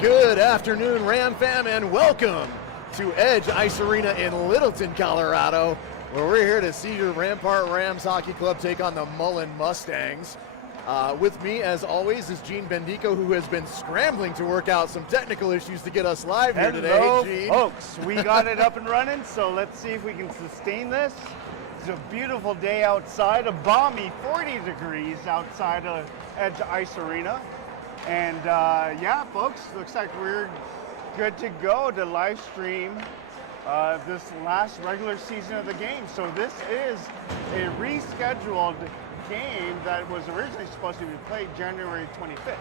Good afternoon, Ram fam, and welcome to Edge Ice Arena in Littleton, Colorado, where we're here to see your Rampart Rams Hockey Club take on the Mullen Mustangs. With me, as always, is Gene Bendico, who has been scrambling to work out some technical issues to get us live here today. Hello, Gene. folks. We got it up and running, so let's see if we can sustain this. It's a beautiful day outside, a balmy 40 degrees outside of Edge Ice Arena. And yeah, folks, looks like we're good to go to live stream this last regular season of the game. So this is a rescheduled game that was originally supposed to be played January 25th.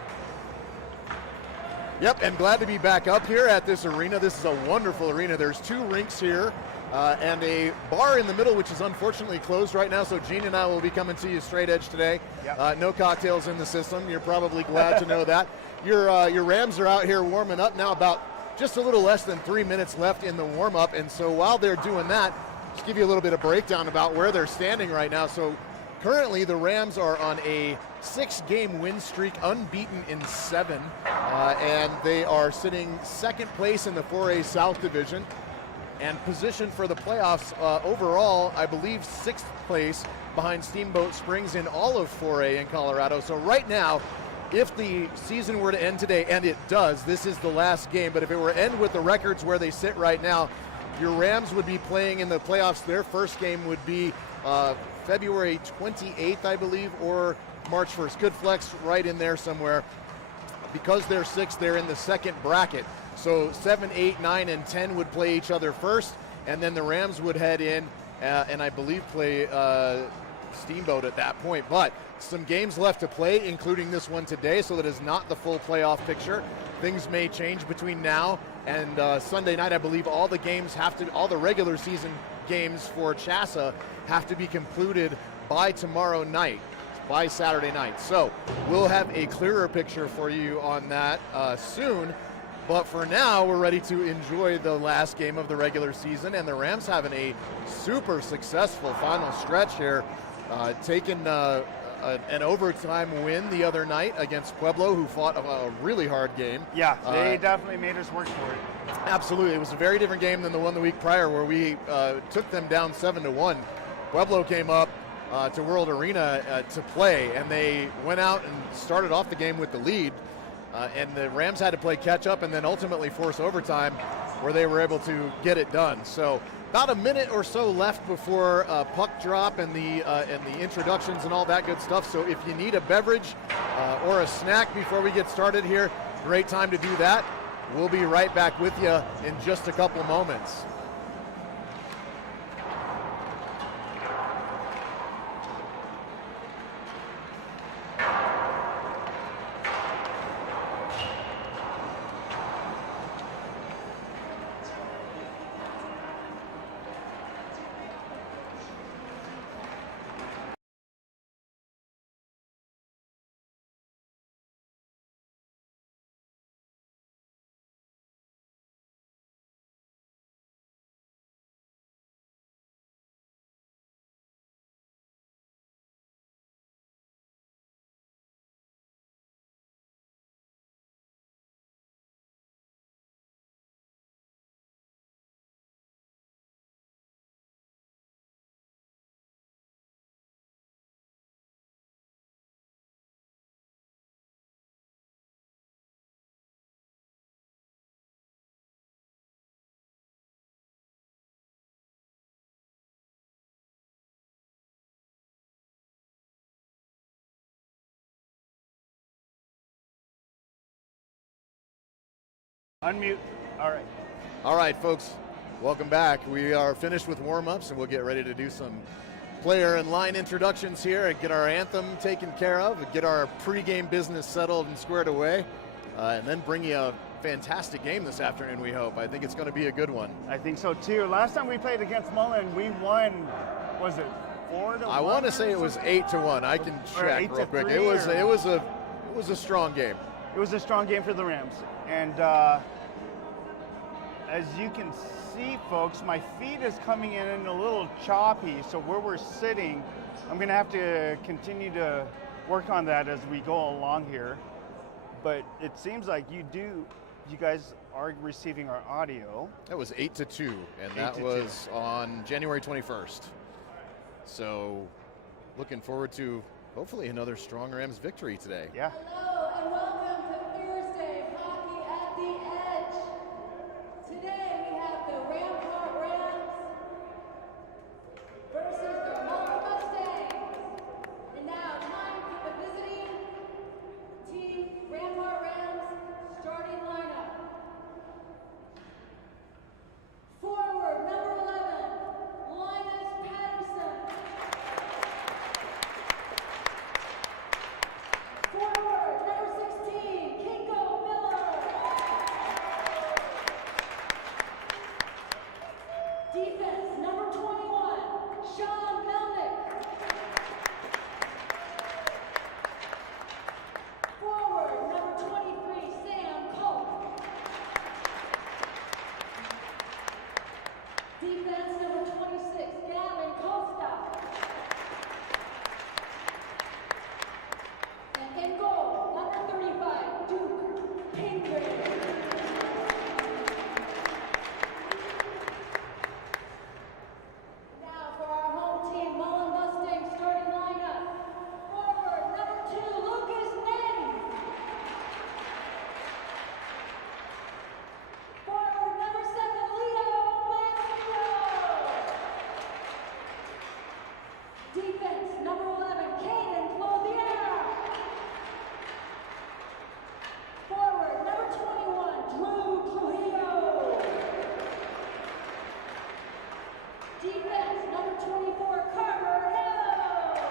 Yep, and glad to be back up here at this arena. This is a wonderful arena. There's two rinks here and a bar in the middle, which is unfortunately closed right now. So Gene and I will be coming to you straight edge today. Yep. No cocktails in the system. You're probably glad to know that. Your Rams are out here warming up now, about just a little less than 3 minutes left in the warm-up. And so while they're doing that, just give you a little bit of breakdown about where they're standing right now. So currently, the Rams are on a 6-game win streak, unbeaten in 7, and they are sitting second place in the 4A South Division and positioned for the playoffs overall, I believe 6th place behind Steamboat Springs in all of 4A in Colorado. So right now, if the season were to end today, and it does, this is the last game, but if it were to end with the records where they sit right now, your Rams would be playing in the playoffs. Their first game would be February 28th, I believe, or March 1st. Good flex right in there somewhere. Because they're 6, they're in the second bracket. So 7, 8, 9, and 10 would play each other first, and then the Rams would head in and I believe play Steamboat at that point. But some games left to play, including this one today, so that is not the full playoff picture. Things may change between now and Sunday night. I believe all the regular season games for CHSAA have to be concluded by tomorrow night, by Saturday night. So we'll have a clearer picture for you on that soon. But for now, we're ready to enjoy the last game of the regular season, and the Rams having a super successful final stretch here, taking an overtime win the other night against Pueblo, who fought a really hard game. Yeah, they definitely made us work for it. Absolutely. It was a very different game than the one the week prior where we took them down 7-1. Pueblo came up to World Arena to play, and they went out and started off the game with the lead, and the Rams had to play catch up and then ultimately force overtime where they were able to get it done. So about a minute or so left before puck drop and the introductions and all that good stuff. So if you need a beverage or a snack before we get started here, great time to do that. We'll be right back with you in just a couple moments. Unmute. All right. All right, folks, welcome back. We are finished with warm-ups, and we'll get ready to do some player and line introductions here and get our anthem taken care of, and get our pregame business settled and squared away, and then bring you a fantastic game this afternoon, we hope. I think it's going to be a good one. I think so, too. Last time we played against Mullen, we won, was it 4-1? I want to say it was 8-1. I can check real quick. It was a strong game. It was a strong game for the Rams. And as you can see, folks, my feed is coming in a little choppy. So where we're sitting, I'm going to have to continue to work on that as we go along here. But it seems like you do you guys are receiving our audio. That was 8-2, and that was on January 21st. So looking forward to hopefully another strong Rams victory today. Yeah. Hello and welcome to Thursday Hockey at the Edge. Today we have the Rampart Rams versus the Mullen Mustangs. And now time for the visiting team Rampart Rams starting lineup. Forward, number 11, Linus Patterson. Forward, number 16, Kinko Miller. Defense, number 21, Sean Melnick. Forward, number 23, Sam Colt. Defense, number 26, Gavin Costa. And in goal, number 35, Duke Pingree. Now for our home team, Mullen Mustangs starting lineup. Forward, number 2, Lucas Name. Forward, number 7, Leo Maxwell. Defense, number 11, Caden Clothier. Forward, number 21, Drew Trujillo. Defense, number 24, Carter Hill.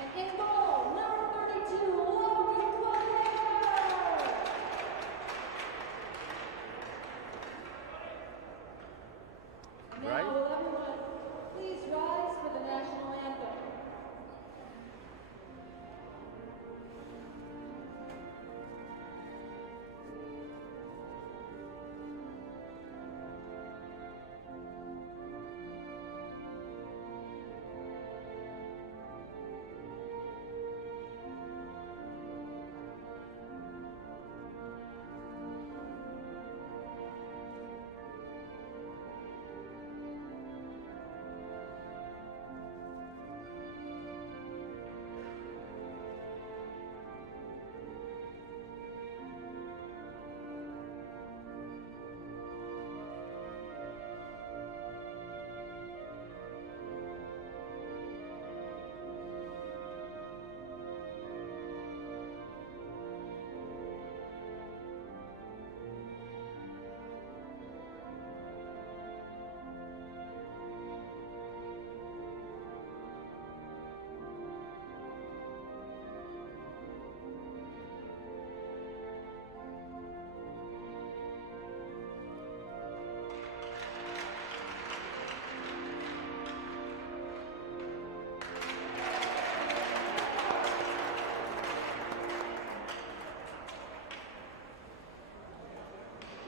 And in goal, number 32, Logan Clothier. Now, Right. will everyone please rise for the national anthem?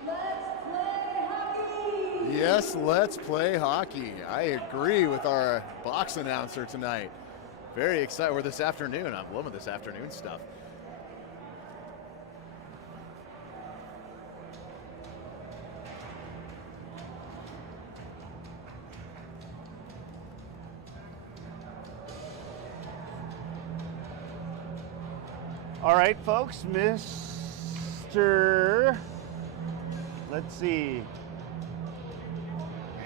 Let's play hockey! Yes, let's play hockey. I agree with our box announcer tonight. Very excited. Or this afternoon. I'm loving this afternoon stuff. All right, folks, Mr. Let's see,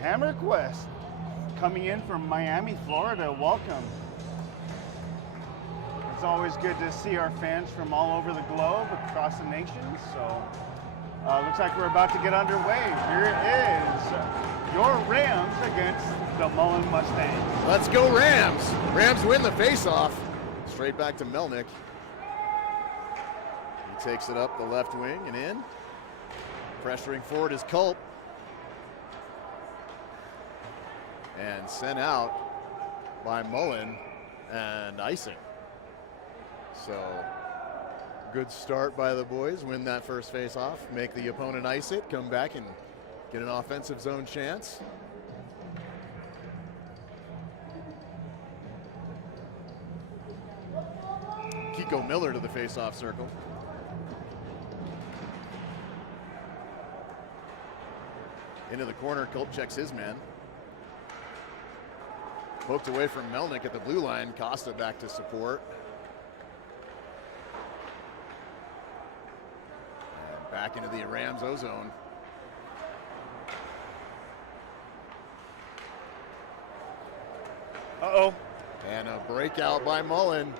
Hammerquest coming in from Miami, Florida. Welcome. It's always good to see our fans from all over the globe, across the nation. So, looks like we're about to get underway. Here it is, your Rams against the Mullen Mustangs. Let's go Rams. Rams win the faceoff. Straight back to Melnick. He takes it up the left wing and in. Pressuring forward is Culp. And sent out by Mullen and icing. So good start by the boys. Win that first face-off. Make the opponent ice it. Come back and get an offensive zone chance. Kiko Miller to the face-off circle. into the corner. Culp checks his man. Poked away from Melnick at the blue line. Costa back to support. And back into the Rams O-zone. Uh-oh. And a breakout by Mullen.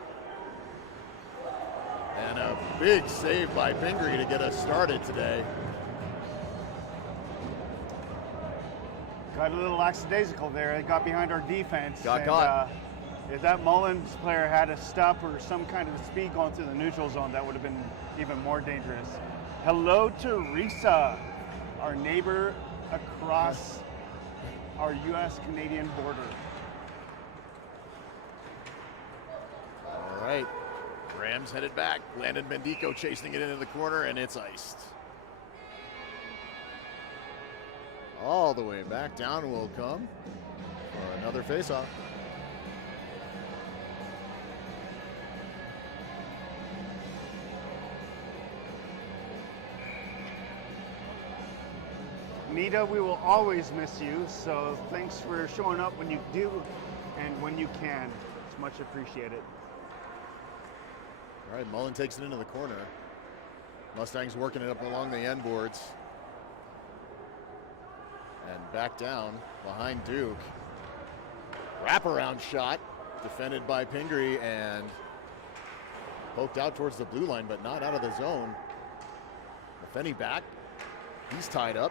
And a big save by Pingree to get us started today. Got a little lackadaisical there. It got behind our defense. Got caught. If that Mullins player had a stop or some kind of speed going through the neutral zone, that would have been even more dangerous. Hello, Teresa, our neighbor across our U.S.-Canadian border. All right, Rams headed back. Landon Bendico chasing it into the corner, and it's iced. All the way back down will come for another faceoff. Nita, we will always miss you, so thanks for showing up when you do and when you can. It's much appreciated. All right, Mullen takes it into the corner. Mustangs working it up along the end boards. And back down behind Duke. Wraparound shot defended by Pingree and poked out towards the blue line, but not out of the zone. Mafeni back. He's tied up.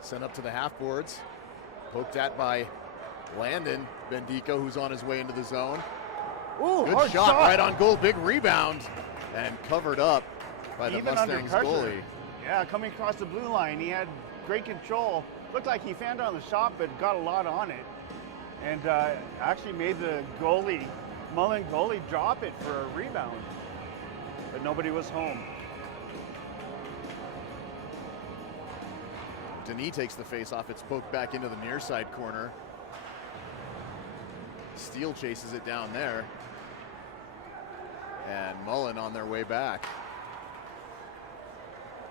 Sent up to the half boards. Poked at by Landon Bendico, who's on his way into the zone. Ooh, good shot right on goal. Big rebound and covered up by the Even Mustangs goalie. Yeah, coming across the blue line, he had great control. Looked like he found it on the shot, but got a lot on it. And actually made the goalie, Mullen goalie, drop it for a rebound. But nobody was home. Denis takes the face off. It's poked back into the near side corner. Steele chases it down there. And Mullen on their way back.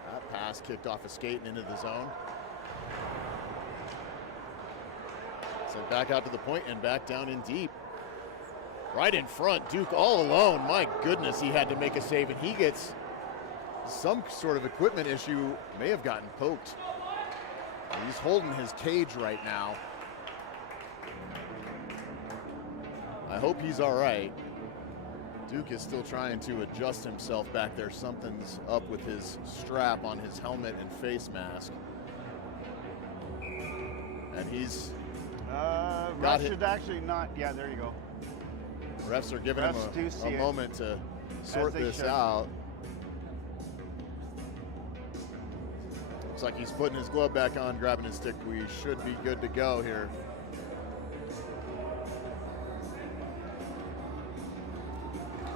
That pass kicked off a skate and into the zone. Sent back out to the point and back down in deep. Right in front, Duke all alone. My goodness, he had to make a save, and he gets some sort of equipment issue, may have gotten poked. He's holding his cage right now. I hope he's all right. Duke is still trying to adjust himself back there. Something's up with his strap on his helmet and face mask. And he's refs should actually not, yeah, there you go. Refs are giving Refs him a moment to sort this out. Looks like he's putting his glove back on, grabbing his stick. We should be good to go here.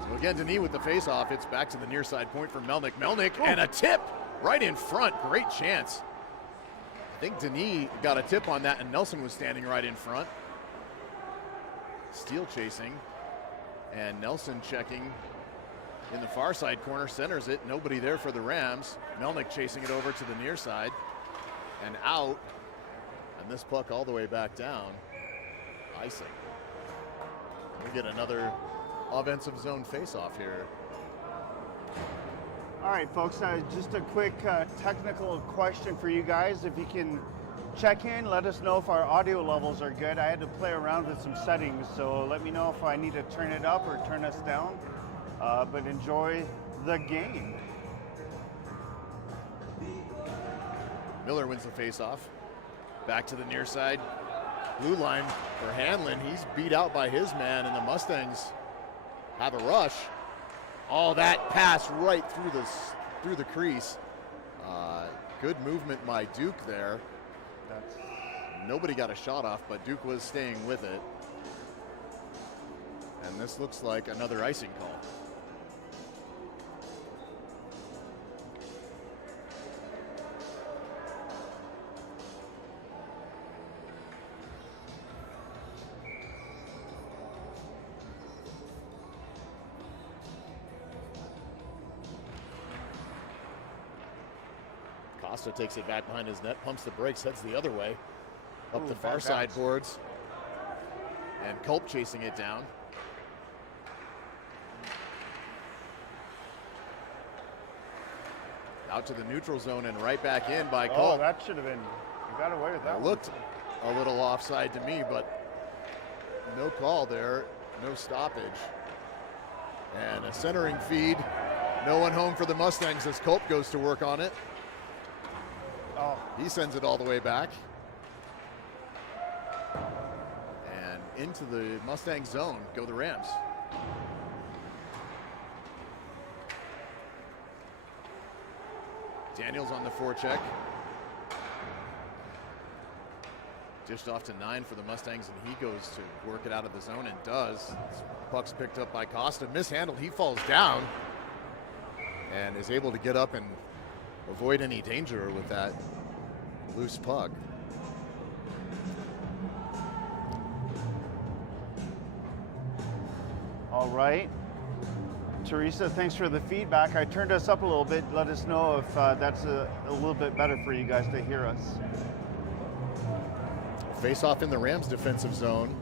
So again, Denis with the face-off. It's back to the near side point for Melnick. Melnick and a tip right in front. Great chance. I think Denis got a tip on that, and Nelson was standing right in front. Steele chasing, and Nelson checking in the far side corner, centers it. Nobody there for the Rams. Melnick chasing it over to the near side and out. And this puck all the way back down. Icing. We get another offensive zone face-off here. All right, folks, just a quick technical question for you guys. If you can check in, let us know if our audio levels are good. I had to play around with some settings, so let me know if I need to turn it up or turn us down. But enjoy the game. Miller wins the face-off. Back to the near side. Blue line for Hanlon. He's beat out by his man, and the Mustangs have a rush. All that pass right through the crease. Good movement by Duke there. Nobody got a shot off, but Duke was staying with it. And this looks like another icing call. Costa takes it back behind his net, pumps the brakes, heads the other way, up Ooh, the far bad side bounce. boards. And Culp chasing it down. Out to the neutral zone and right back in by Oh, Culp. that should have been, you got away with that It one. looked a little offside to me, but no call there, no stoppage. And a centering feed. No one home for the Mustangs as Culp goes to work on it. Oh, He sends it all the way back. And into the Mustang zone go the Rams. Daniels on the forecheck. Dished off to 9 for the Mustangs, and he goes to work it out of the zone and does. Puck's picked up by Costa, mishandled, he falls down and is able to get up and avoid any danger with that loose puck. all right. Teresa, thanks for the feedback. I turned us up a little bit. Let us know if that's a little bit better for you guys to hear us. Face off in the Rams defensive zone.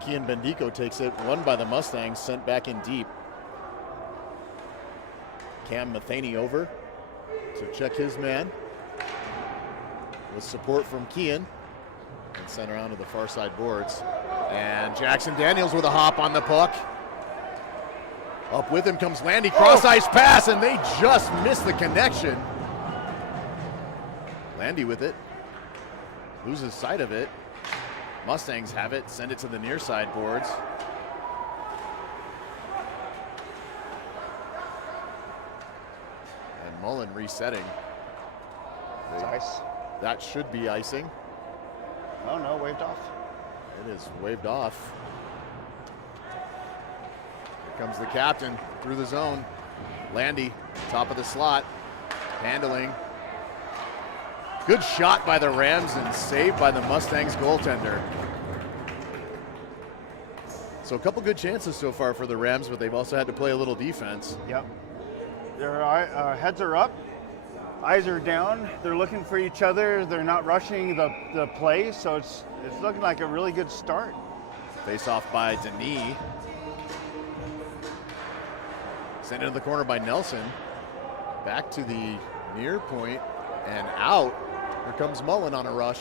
Kian Bendico takes it, won by the Mustangs, sent back in deep. Cam Matheny over to check his man. With support from Kian. And sent around to the far side boards. And Jackson Daniels with a hop on the puck. Up with him comes Landy, cross ice pass, and they just miss the connection. Landy with it, loses sight of it. Mustangs have it, send it to the near side boards. And Mullen resetting. It's ice. That should be icing. Oh no, waved off. It is waved off. Here comes the captain through the zone. Landy, top of the slot, handling. Good shot by the Rams and saved by the Mustangs goaltender. So a couple good chances so far for the Rams, but they've also had to play a little defense. Yep. Their heads are up, eyes are down. They're looking for each other. They're not rushing the play, so it's looking like a really good start. Face off by Denis. Sent into the corner by Nelson. Back to the near point and out. Here comes Mullen on a rush.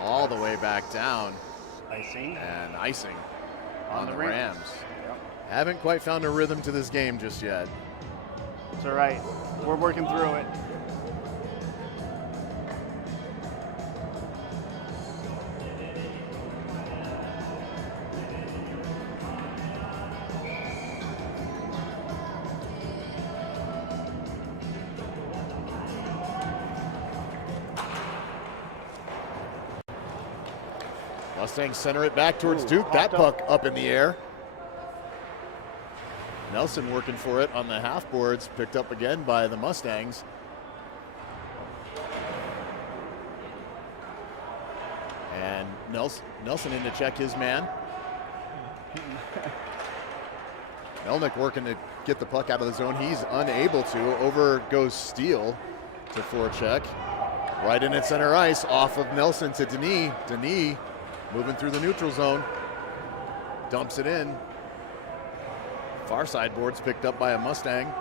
All the way back down. Icing. And icing on the Rams. Rams. Yep. Haven't quite found a rhythm to this game just yet. It's all right. We're working through it. Mustangs center it back towards Ooh, Duke. That popped up. puck up in the air. Nelson working for it on the half boards, picked up again by the Mustangs. And Nelson in to check his man. Melnick working to get the puck out of the zone. He's unable to. Over goes Steele to forecheck. Right in at center ice, off of Nelson to Denis. Denis moving through the neutral zone. Dumps it in. Far side boards picked up by a Mustang.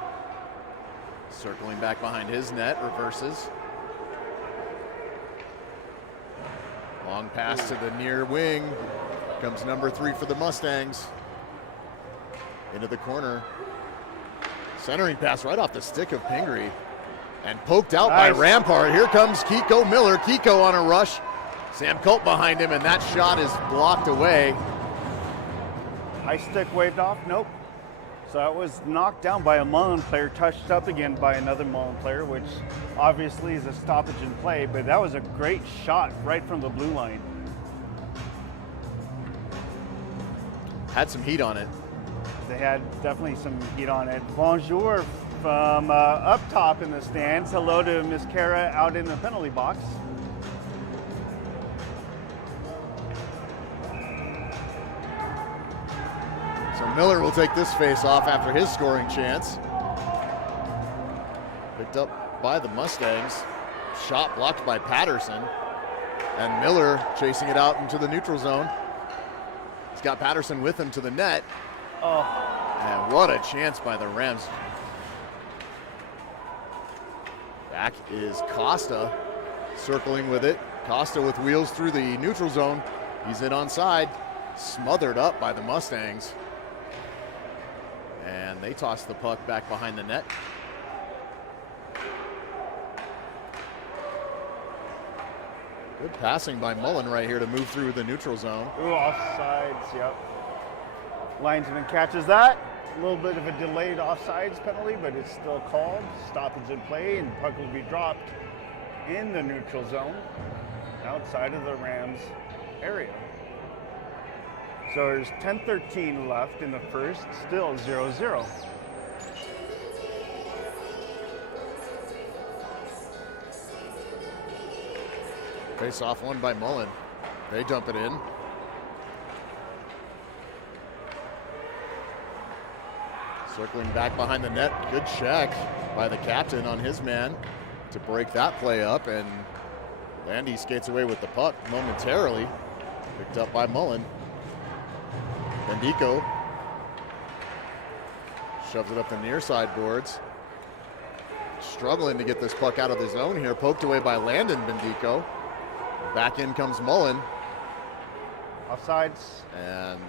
Circling back behind his net, reverses. Long pass to the near wing. Comes number 3 for the Mustangs. Into the corner. Centering pass right off the stick of Pingree. And poked out by Nice. Rampart. Here comes Kiko Miller. Kiko on a rush. Sam Culp behind him, and that shot is blocked away. High stick waved off. Nope. So that was knocked down by a Mullen player, touched up again by another Mullen player, which obviously is a stoppage in play, but that was a great shot right from the blue line. Had some heat on it. They had definitely some heat on it. Bonjour from up top in the stands. Hello to Miss Kara out in the penalty box. So Miller will take this face off after his scoring chance. Picked up by the Mustangs. Shot blocked by Patterson. And Miller chasing it out into the neutral zone. He's got Patterson with him to the net. Oh. And what a chance by the Rams. Back is Costa circling with it. Costa with wheels through the neutral zone. He's in onside. Smothered up by the Mustangs. And they toss the puck back behind the net. Good passing by Mullen right here to move through the neutral zone. Ooh, offsides, yep. Linesman catches that. A little bit of a delayed offsides penalty, but it's still called. Stoppage in play, and puck will be dropped in the neutral zone outside of the Rams area. So there's 10:13 left in the first, still 0-0. Face off one by Mullen. They dump it in. Circling back behind the net. Good check by the captain on his man to break that play up, and Landy skates away with the puck momentarily. Picked up by Mullen. Bendico shoves it up the near side boards. Struggling to get this puck out of the zone here. Poked away by Landon Bendico. Back in comes Mullen. Offsides. And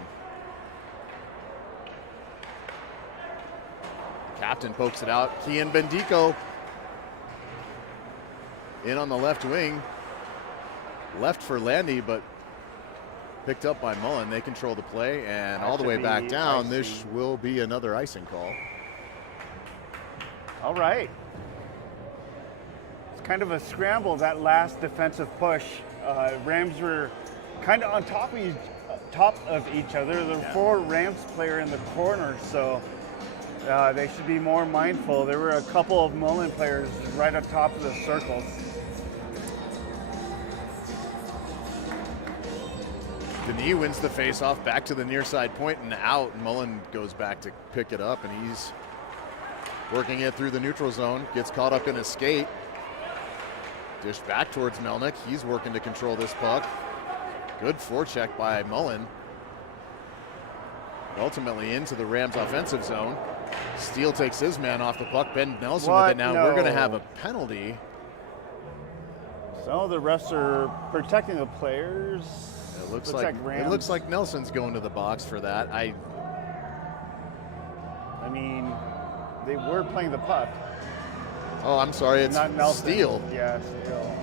the captain pokes it out. Kian Bendico in on the left wing. Left for Landy, but picked up by Mullen. They control the play, and all the way back down. icing. This will be another icing call. All right. It's kind of a scramble, that last defensive push. Rams were kind of on top of each other. There were four Rams player in the corner, so they should be more mindful. There were a couple of Mullen players right on top of the circles. Denis wins the faceoff back to the near side point and out. Mullen goes back to pick it up, and he's working it through the neutral zone. Gets caught up in a skate. Dish back towards Melnick. He's working to control this puck. Good forecheck by Mullen. Ultimately into the Rams offensive zone. Steele takes his man off the puck. Ben Nelson with it now. No. We're going to have a penalty. So the refs are protecting the players. It looks like Nelson's going to the box for that. I mean, they were playing the puck. Oh, I'm sorry. It's Not Nelson. Steele. Yeah, Steele.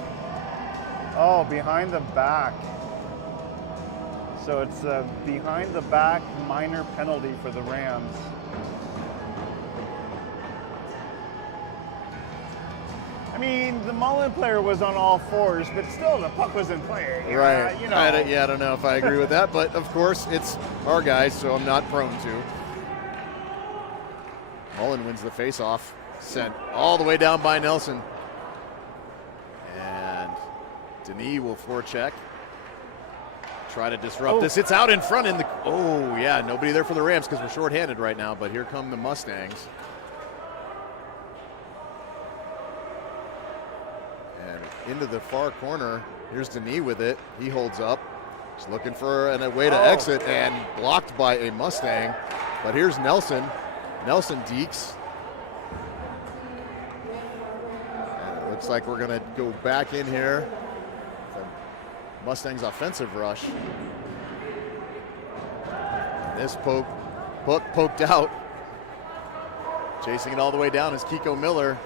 Oh, behind the back. So it's a behind the back minor penalty for the Rams. I mean, the Mullen player was on all fours, but still the puck was in play. Right. You know. I don't know if I agree with that, but of course it's our guys, so I'm not prone to. Mullen wins the faceoff. Sent all the way down by Nelson. And Denis will forecheck. Try to disrupt this. It's out in front in the. Oh, yeah. Nobody there for the Rams because we're shorthanded right now, but here come the Mustangs. And into the far corner. Here's Denis with it. He holds up. He's looking for a way to exit and blocked by a Mustang. But here's Nelson. Nelson dekes. Looks like we're going to go back in here. The Mustangs offensive rush. This poked out. Chasing it all the way down is Kiko Miller.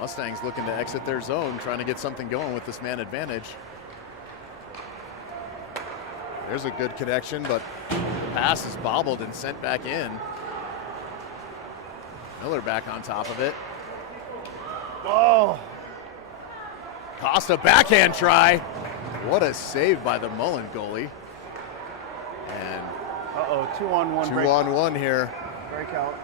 Mustangs looking to exit their zone, trying to get something going with this man advantage. There's a good connection, but the pass is bobbled and sent back in. Miller back on top of it. Oh! Costa backhand try. What a save by the Mullen goalie. And 2-on-1 break. 2-on-1 here. Breakout.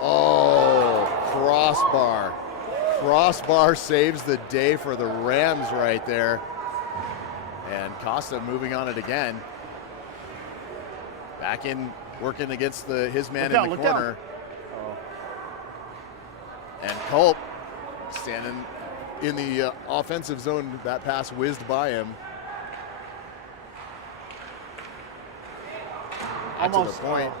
Oh, crossbar. Crossbar saves the day for the Rams right there. And Costa moving on it again. Back in, working against his man in the corner. Oh. And Culp standing in the offensive zone. That pass whizzed by him. Almost to the point.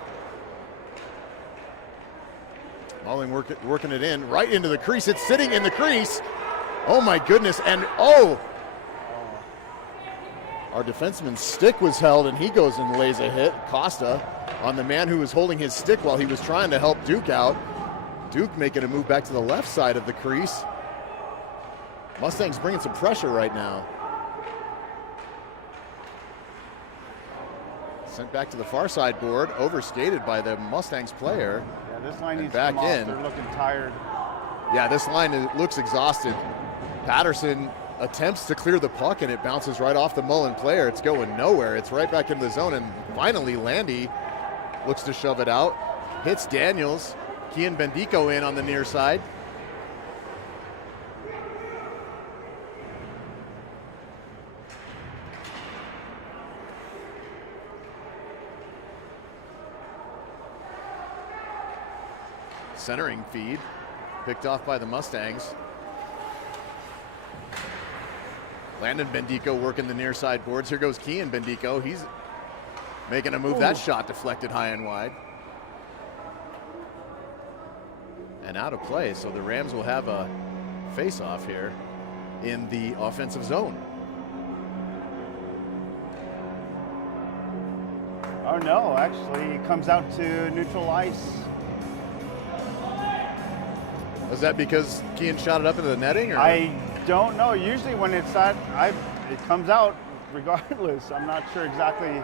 Mullen working it in right into the crease. It's sitting in the crease. Oh my goodness. And our defenseman's stick was held and he goes and lays a hit. Costa on the man who was holding his stick while he was trying to help Duke out. Duke making a move back to the left side of the crease. Mustangs bringing some pressure right now. Sent back to the far side board, overskated by the Mustangs player. Yeah, this line needs back to come off. in. They're looking tired. Yeah, this line looks exhausted. Patterson attempts to clear the puck and it bounces right off the Mullen player. It's going nowhere. It's right back into the zone, and finally Landy looks to shove it out. Hits Daniels. Kian Bendico in on the near side. Centering feed, picked off by the Mustangs. Landon Bendico working the near side boards. Here goes Kian Bendico. He's making a move. That shot deflected high and wide. And out of play, so the Rams will have a face-off here in the offensive zone. Oh no, actually it comes out to neutral ice. Is that because Kian shot it up into the netting? Or? I don't know. Usually when it's that, it comes out regardless. I'm not sure exactly.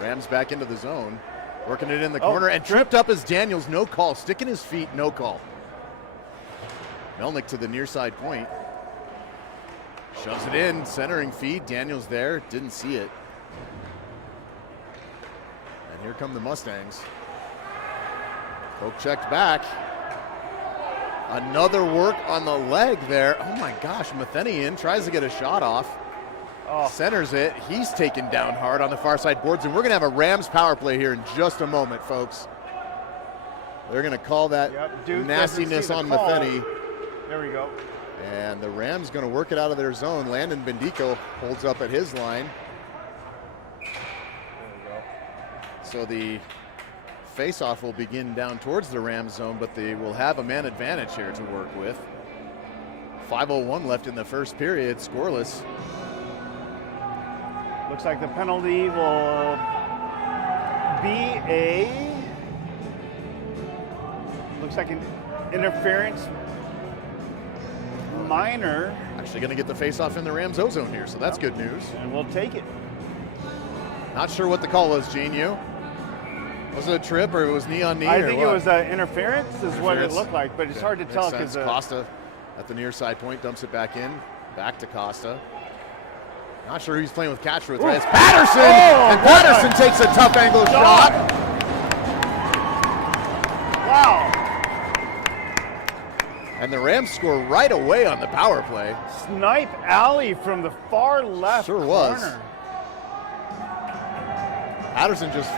Rams back into the zone. Working it in the corner and tripped up as Daniels. No call. Sticking his feet. No call. Melnick to the near side point. Shoves it in. Centering feed. Daniels there. Didn't see it. And here come the Mustangs. Poke checked back. Another work on the leg there. Oh my gosh. Matheny tries to get a shot off. Centers it. He's taken down hard on the far side boards, and we're going to have a Rams power play here in just a moment, folks. They're going to call that nastiness on Matheny. There we go. And the Rams going to work it out of their zone. Landon Bendico holds up at his line. There we go. So the face-off will begin down towards the Rams zone, but they will have a man advantage here to work with. 5:01 left in the first period, scoreless. Looks like the penalty will be looks like an interference minor. Actually going to get the face-off in the Rams O-zone here, so that's good news. And we'll take it. Not sure what the call was, Gene. You? Was it a trip or it was knee on knee? I think it was interference is what it looked like, but it's hard to tell because Costa at the near side point dumps it back in, back to Costa. Not sure who he's playing with catch with. Right? It's Patterson, and Patterson takes a tough angle shot. Wow. And the Rams score right away on the power play. Snipe alley from the far left Sure was. corner. Patterson just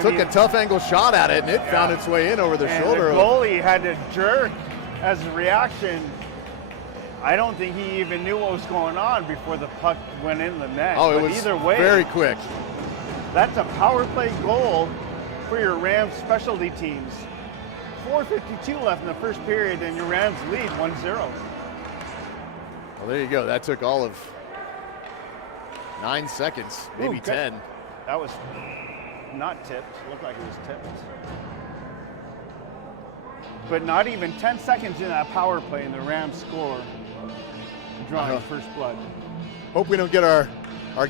took a tough angle shot at it, and it found its way in over the shoulder. The goalie had to jerk as a reaction. I don't think he even knew what was going on before the puck went in the net. Oh, it but was either way, very quick. That's a power play goal for your Rams specialty teams. 4:52 left in the first period, and your Rams lead 1-0. Well, there you go. That took all of 9 seconds, maybe 10. That was not tipped. Looked like it was tipped. But not even 10 seconds in that power play, and the Rams score, drawing first blood. Hope we don't get our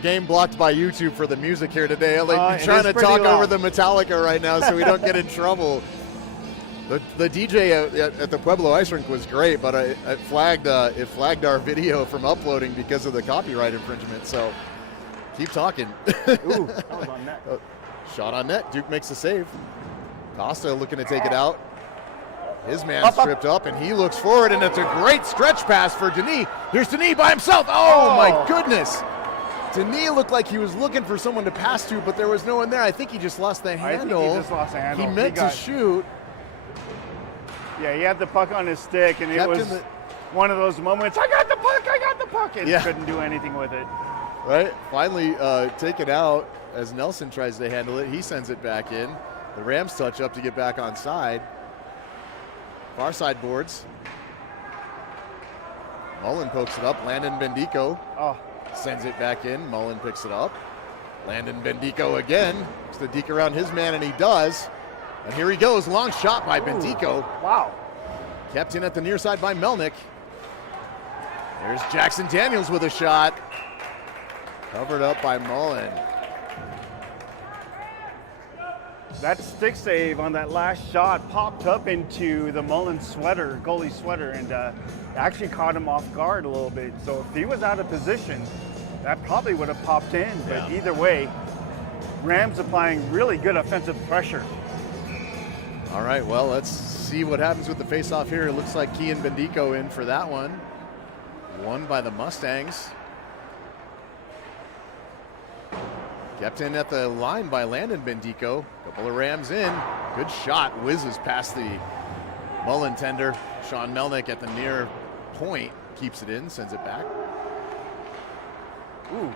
game blocked by YouTube for the music here today. I'm trying to talk over the Metallica right now so we don't get in trouble. The DJ at the Pueblo Ice Rink was great, but it flagged our video from uploading because of the copyright infringement. So keep talking. Ooh, that was on net. Shot on net. Duke makes the save. Costa looking to take it out. His man's tripped up, and he looks forward, and it's a great stretch pass for Denis. Here's Denis by himself. Oh, my goodness. Denis looked like he was looking for someone to pass to, but there was no one there. I think he just lost the handle. I think he just lost the handle. He meant to shoot. Yeah, he had the puck on his stick, and it was one of those moments, I got the puck, and couldn't do anything with it. Right, finally taken out as Nelson tries to handle it. He sends it back in. The Rams touch up to get back on side. Far side boards. Mullen pokes it up. Landon Bendico sends it back in. Mullen picks it up. Landon Bendico again. Looks to deke around his man, and he does. And here he goes. Long shot by Bendico. Wow. Kept in at the near side by Melnick. There's Jackson Daniels with a shot. Covered up by Mullen. That stick save on that last shot popped up into the Mullen sweater, goalie sweater, and actually caught him off guard a little bit. So if he was out of position, that probably would have popped in. But either way, Rams applying really good offensive pressure. All right, well, let's see what happens with the faceoff here. It looks like Kian Bendico in for that one. Won by the Mustangs. Kept in at the line by Landon Bendico. Couple of Rams in. Good shot. Whizzes past the Mullen tender. Sean Melnick at the near point. Keeps it in, sends it back. Ooh.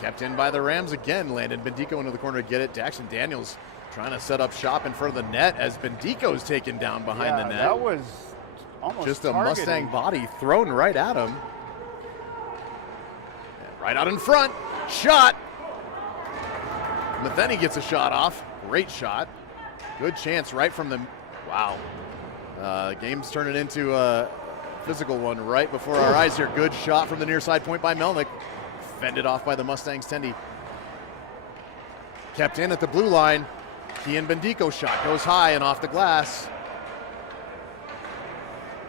Kept in by the Rams again. Landon Bendico into the corner to get it. Jackson Daniels trying to set up shop in front of the net as Bendico's taken down behind the net. That was almost just a targeted. Mustang body thrown right at him. And right out in front. Shot. Matheny gets a shot off. Great shot. Good chance right from the... Wow. Game's turning into a physical one right before our eyes here. Good shot from the near side point by Melnick. Fended off by the Mustangs. Tendy kept in at the blue line. Kian Bendico shot goes high and off the glass.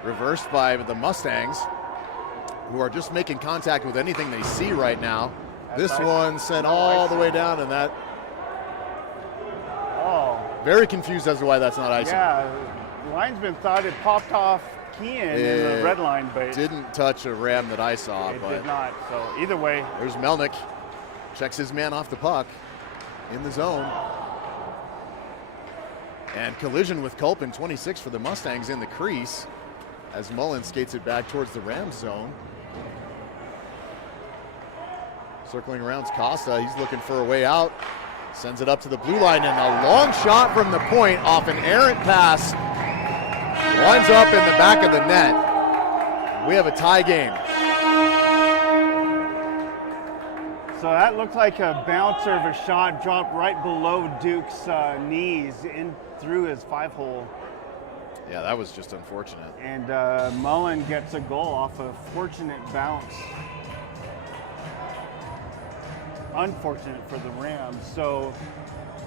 Reversed by the Mustangs, who are just making contact with anything they see right now. This one sent all the way down, and that... Very confused as to why that's not icing. Yeah, the linesman thought it popped off Kian in the red line, but didn't touch a Ram that I saw. It but did not, so either way. There's Melnick. Checks his man off the puck in the zone. And collision with Culpin, 26 for the Mustangs in the crease as Mullen skates it back towards the Rams zone. Circling around Costa, he's looking for a way out. Sends it up to the blue line, and a long shot from the point off an errant pass. Winds up in the back of the net. We have a tie game. So that looked like a bouncer of a shot dropped right below Duke's knees in through his 5-hole. Yeah, that was just unfortunate. And Mullen gets a goal off a fortunate bounce. Unfortunate for the Rams. So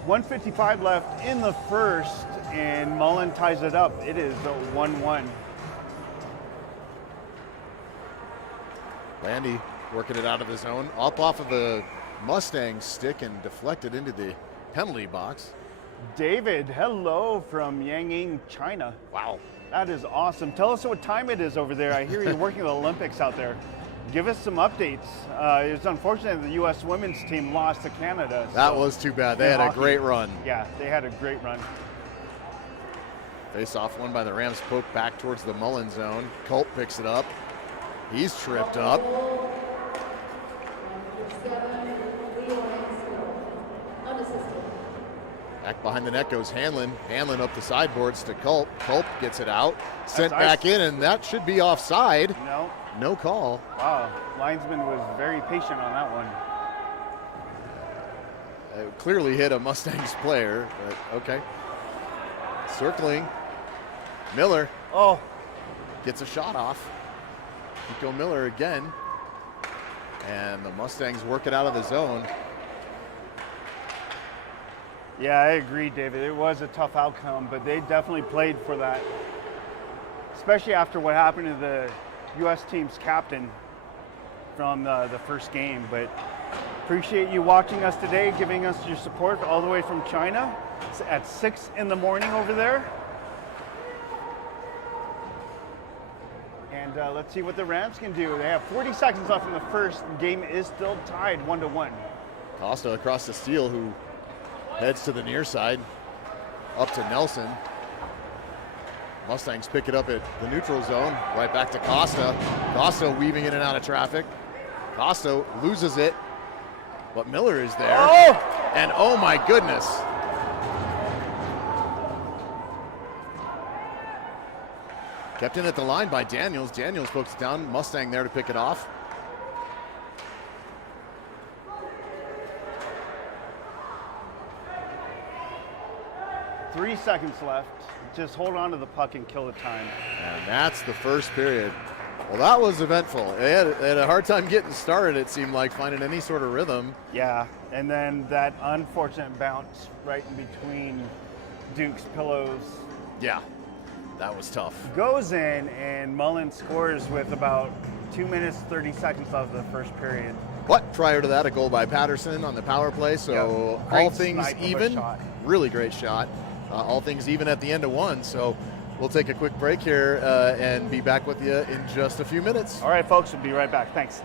1:55 left in the first, and Mullen ties it up. It is a 1-1. Landy working it out of the zone, up off of the Mustang stick and deflected into the penalty box. David, hello from Yanging, China. Wow. That is awesome. Tell us what time it is over there. I hear you're working the Olympics out there. Give us some updates. It's unfortunate the U.S. women's team lost to Canada. That was too bad. They had a great run. Yeah, they had a great run. Face off one by the Rams, poke back towards the Mullen zone. Culp picks it up. He's tripped up. Back behind the net goes Hanlon. Hanlon up the sideboards to Culp. Culp gets it out. Sent back in, and that should be offside. No. No call. Wow, linesman was very patient on that one. It clearly hit a Mustangs player, but okay. Circling. Miller. Oh. Gets a shot off. Nico Miller again. And the Mustangs work it out of the zone. Yeah, I agree, David. It was a tough outcome, but they definitely played for that. Especially after what happened to the U.S. team's captain from the first game. But appreciate you watching us today, giving us your support all the way from China. It's at 6 in the morning over there. And let's see what the Rams can do. They have 40 seconds left in the first. The game is still tied 1-1. Costa across the steal, who heads to the near side, up to Nelson. Mustangs pick it up at the neutral zone, right back to Costa. Costa weaving in and out of traffic. Costa loses it, but Miller is there. Oh! And oh my goodness. Kept in at the line by Daniels. Daniels pokes it down. Mustang there to pick it off. Three seconds left. Just hold on to the puck and kill the time. And that's the first period. Well, that was eventful. They had a hard time getting started, it seemed like, finding any sort of rhythm. Yeah, and then that unfortunate bounce right in between Duke's pillows. Yeah, that was tough. Goes in, and Mullen scores with about 2 minutes, 30 seconds left of the first period. But prior to that, a goal by Patterson on the power play. So Yep. Great all things snipe of a even, shot. really great shot. All things even at the end of one. So we'll take a quick break here and be back with you in just a few minutes. All right, folks, we'll be right back. Thanks.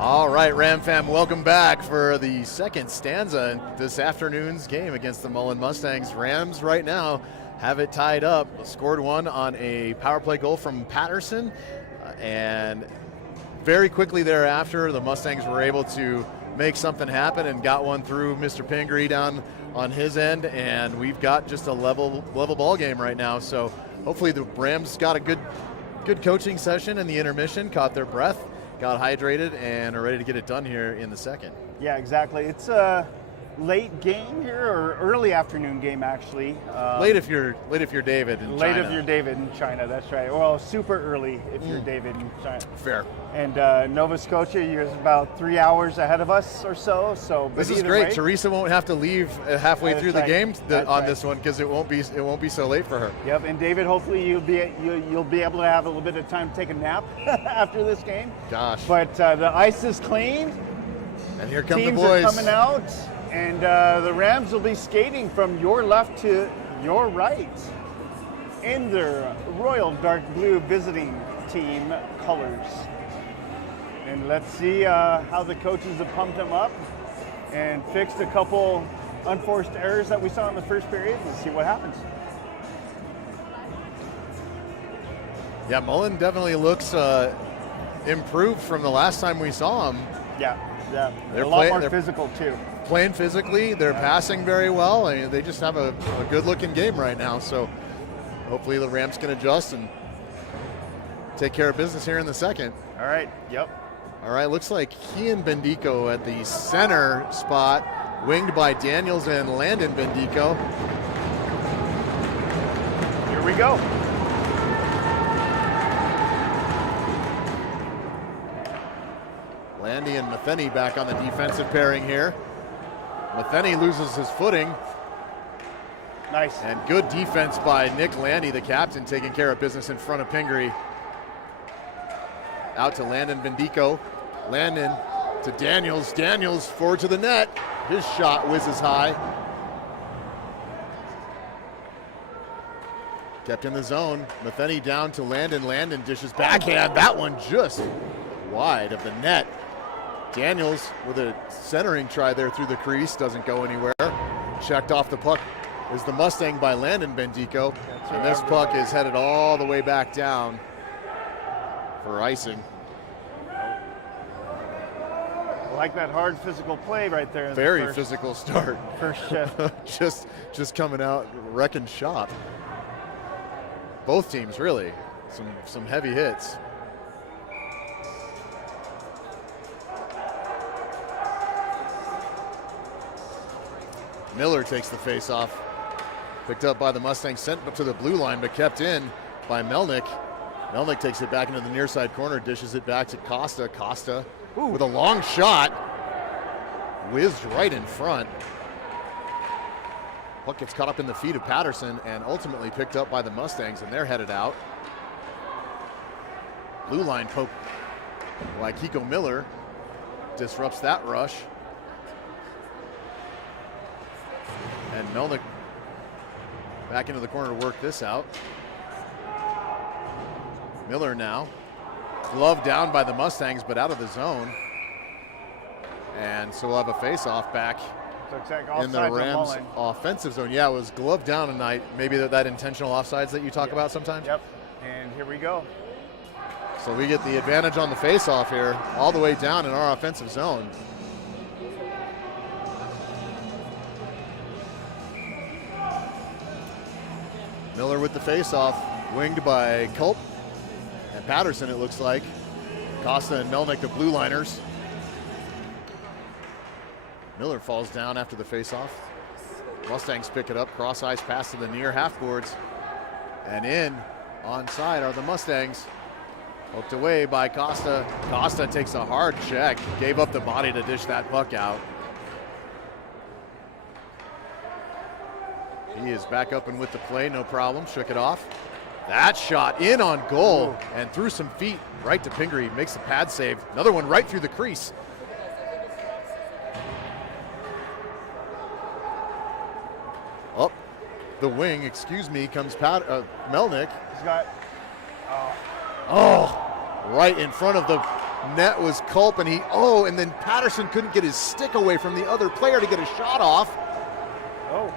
All right, Ram fam, welcome back for the second stanza in this afternoon's game against the Mullen Mustangs. Rams right now have it tied up. Scored one on a power play goal from Patterson, and very quickly thereafter, the Mustangs were able to make something happen and got one through Mr. Pingree down on his end, and we've got just a level ball game right now. So hopefully the Rams got a good coaching session in the intermission, caught their breath, got hydrated, and are ready to get it done here in the second. Yeah, exactly. It's a late game here, or early afternoon game actually. Late if you're David in late China. if you're David in China, that's right. Well, super early if you're David in China. Fair. And Nova Scotia, you're about 3 hours ahead of us or so. But This is either great. way, Teresa won't have to leave halfway That's through the right. game That's on right. this one, because it won't be so late for her. Yep, and David, hopefully you'll be able to have a little bit of time to take a nap after this game. Gosh. But the ice is clean. And here come Teams the boys. are coming out, and the Rams will be skating from your left to your right in their royal dark blue visiting team colors. And let's see how the coaches have pumped them up and fixed a couple unforced errors that we saw in the first period, and see what happens. Yeah, Mullen definitely looks improved from the last time we saw him. Yeah. They're a They're lot more physical too. Playing physically, they're passing very well. I mean, they just have a good-looking game right now. So hopefully the Rams can adjust and take care of business here in the second. All right. Yep. All right, looks like Kian Bendico at the center spot, winged by Daniels and Landon Bendico. Here we go. Landy and Matheny back on the defensive pairing here. Matheny loses his footing. Nice. And good defense by Nick Landy, the captain, taking care of business in front of Pingree. Out to Landon Bendico. Landon to Daniels. Daniels forward to the net. His shot whizzes high. Kept in the zone. Matheny down to Landon. Landon dishes backhand. That one just wide of the net. Daniels with a centering try there through the crease. Doesn't go anywhere. Checked off the puck is the Mustang by Landon Bendico. And this puck is headed all the way back down for icing. I like that hard physical play right there. In Very the first, physical start. First shift. just coming out wrecking shop. Both teams really. Some heavy hits. Miller takes the face-off. Picked up by the Mustangs, sent up to the blue line, but kept in by Melnick. Melnick takes it back into the near side corner, dishes it back to Costa. Costa with a long shot. Whizzed right in front. Puck gets caught up in the feet of Patterson and ultimately picked up by the Mustangs, and they're headed out. Blue line poke by Kiko Miller. Disrupts that rush. And Melnick back into the corner to work this out. Miller now. Glove down by the Mustangs, but out of the zone. And so we'll have a face-off back in the Rams offensive zone. Yeah, it was glove down tonight. Maybe that intentional offsides that you talk about sometimes. Yep. And here we go. So we get the advantage on the face-off here, all the way down in our offensive zone. Miller with the face-off, winged by Culp and Patterson, it looks like. Costa and Melnick, the blue liners. Miller falls down after the face-off. Mustangs pick it up, cross ice pass to the near half boards. And in, onside are the Mustangs. Hooked away by Costa. Costa takes a hard check, gave up the body to dish that puck out. He is back up and with the play, no problem, shook it off. That shot in on goal and through some feet right to Pingree, makes the pad save. Another one right through the crease. Up the wing, excuse me, comes Melnick. He's got, Oh, right in front of the net was Culp, and and then Patterson couldn't get his stick away from the other player to get a shot off. Oh,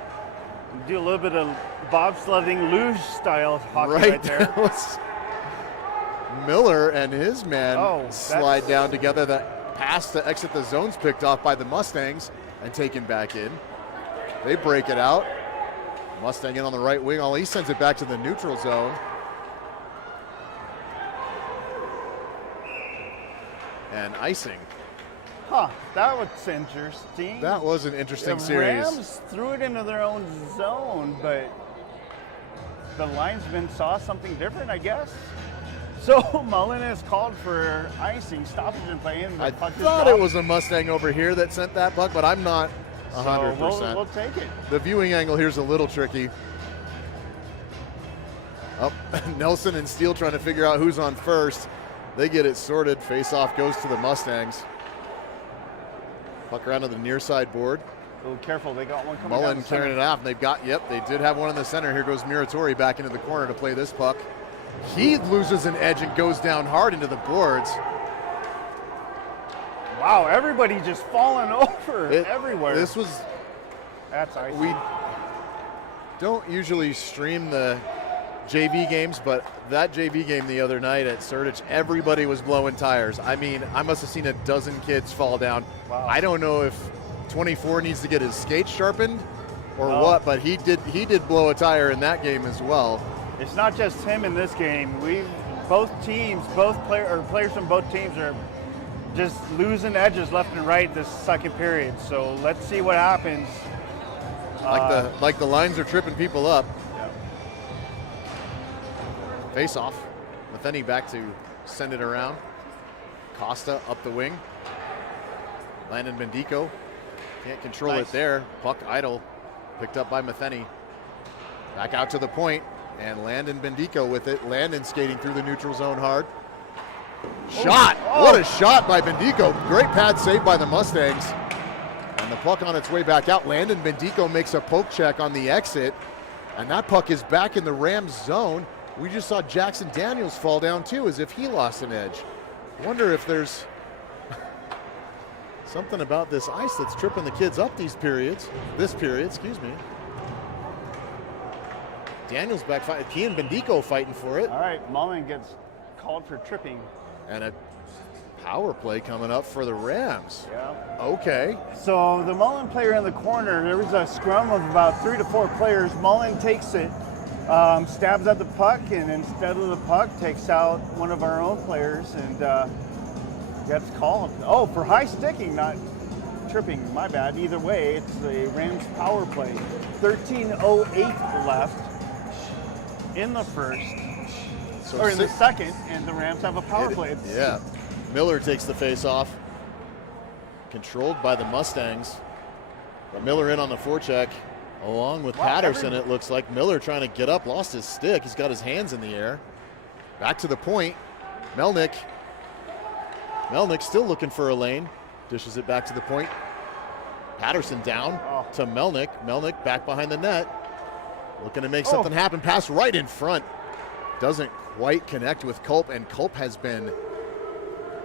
do a little bit of bobsledding luge style hockey right there. That was Miller and his man slide down together. That pass to exit the zone's picked off by the Mustangs and taken back in. They break it out. Mustang in on the right wing. He sends it back to the neutral zone. And icing. Huh, that was interesting. That was an interesting the series. Rams threw it into their own zone, but the linesman saw something different, I guess. So Mullen is called for icing, stoppage in play. I thought it was a Mustang over here that sent that puck, but I'm not 100%. So we'll take it. The viewing angle here's a little tricky. Nelson and Steele trying to figure out who's on first. They get it sorted. Face-off goes to the Mustangs. Puck around to the near side board. A little careful, they got one coming Mullen down the carrying it off. And they did have one in the center. Here goes Muratori back into the corner to play this puck. He loses an edge and goes down hard into the boards. Wow, everybody just falling over everywhere. That's icy. We don't usually stream the JV games, but that JV game the other night at Sertich, everybody was blowing tires. I mean, I must have seen a dozen kids fall down. Wow. I don't know if 24 needs to get his skates sharpened or what, but he did blow a tire in that game as well. It's not just him in this game. Players from both teams are just losing edges left and right this second period. So let's see what happens. Like the lines are tripping people up. Yeah. Face off. Matheny back to send it around. Costa up the wing. Landon Bendico can't control it there. Puck idle. Picked up by Matheny. Back out to the point. And Landon Bendico with it. Landon skating through the neutral zone hard. Shot! What a shot by Bendico. Great pad save by the Mustangs. And the puck on its way back out. Landon Bendico makes a poke check on the exit. And that puck is back in the Rams zone. We just saw Jackson Daniels fall down too, as if he lost an edge. Wonder if there's something about this ice that's tripping the kids up this period, excuse me. Daniels back fighting. He and Bendico fighting for it. All right, Mullen gets called for tripping. And a power play coming up for the Rams. Yeah. Okay. So the Mullen player in the corner, there was a scrum of about 3 to 4 players. Mullen takes it, stabs at the puck, and instead of the puck, takes out one of our own players and gets called. Oh, for high sticking, not tripping. My bad. Either way, it's the Rams power play. 13:08 left in the first, or in the second, and the Rams have a power play. Yeah. Miller takes the face off. Controlled by the Mustangs. But Miller in on the forecheck, along with Patterson, it looks like. Miller trying to get up, lost his stick. He's got his hands in the air. Back to the point. Melnick still looking for a lane. Dishes it back to the point. Patterson down to Melnick. Melnick back behind the net. Looking to make something happen. Pass right in front. Doesn't quite connect with Culp, and Culp has been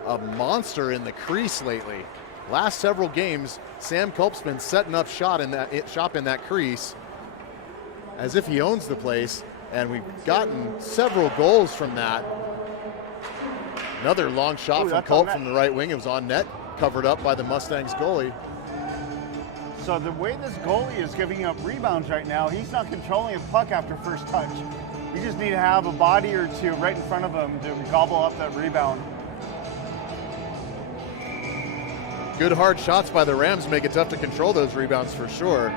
a monster in the crease lately. Last several games, Sam Culp's been setting up shop in that crease as if he owns the place, and we've gotten several goals from that. Another long shot from Culp from the right wing. It was on net, covered up by the Mustangs goalie. So the way this goalie is giving up rebounds right now, he's not controlling a puck after first touch. You just need to have a body or two right in front of him to gobble up that rebound. Good hard shots by the Rams make it tough to control those rebounds for sure.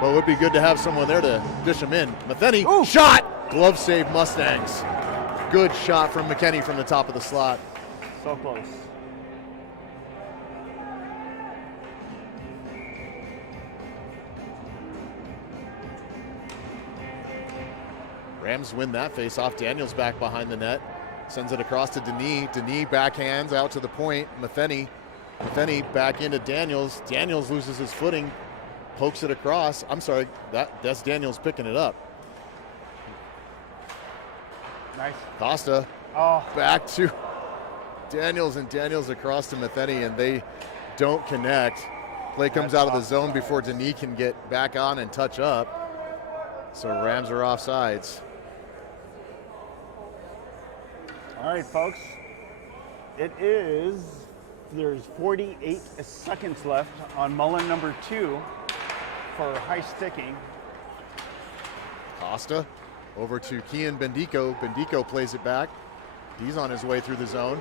But it would be good to have someone there to dish them in. Matheny, shot! Glove save Mustangs. Good shot from McKinney from the top of the slot. So close. Rams win that face-off. Daniels back behind the net. Sends it across to Denis. Denis backhands out to the point. Matheny back into Daniels. Daniels loses his footing. Pokes it across. I'm sorry, that's Daniels picking it up. Nice. Costa back to Daniels across to Matheny, and they don't connect. Play comes out of the zone before Denis can get back on and touch up. So Rams are offsides. All right, folks. There's 48 seconds left on Mullen number 2 for high sticking. Costa over to Kian Bendico. Bendico plays it back. He's on his way through the zone.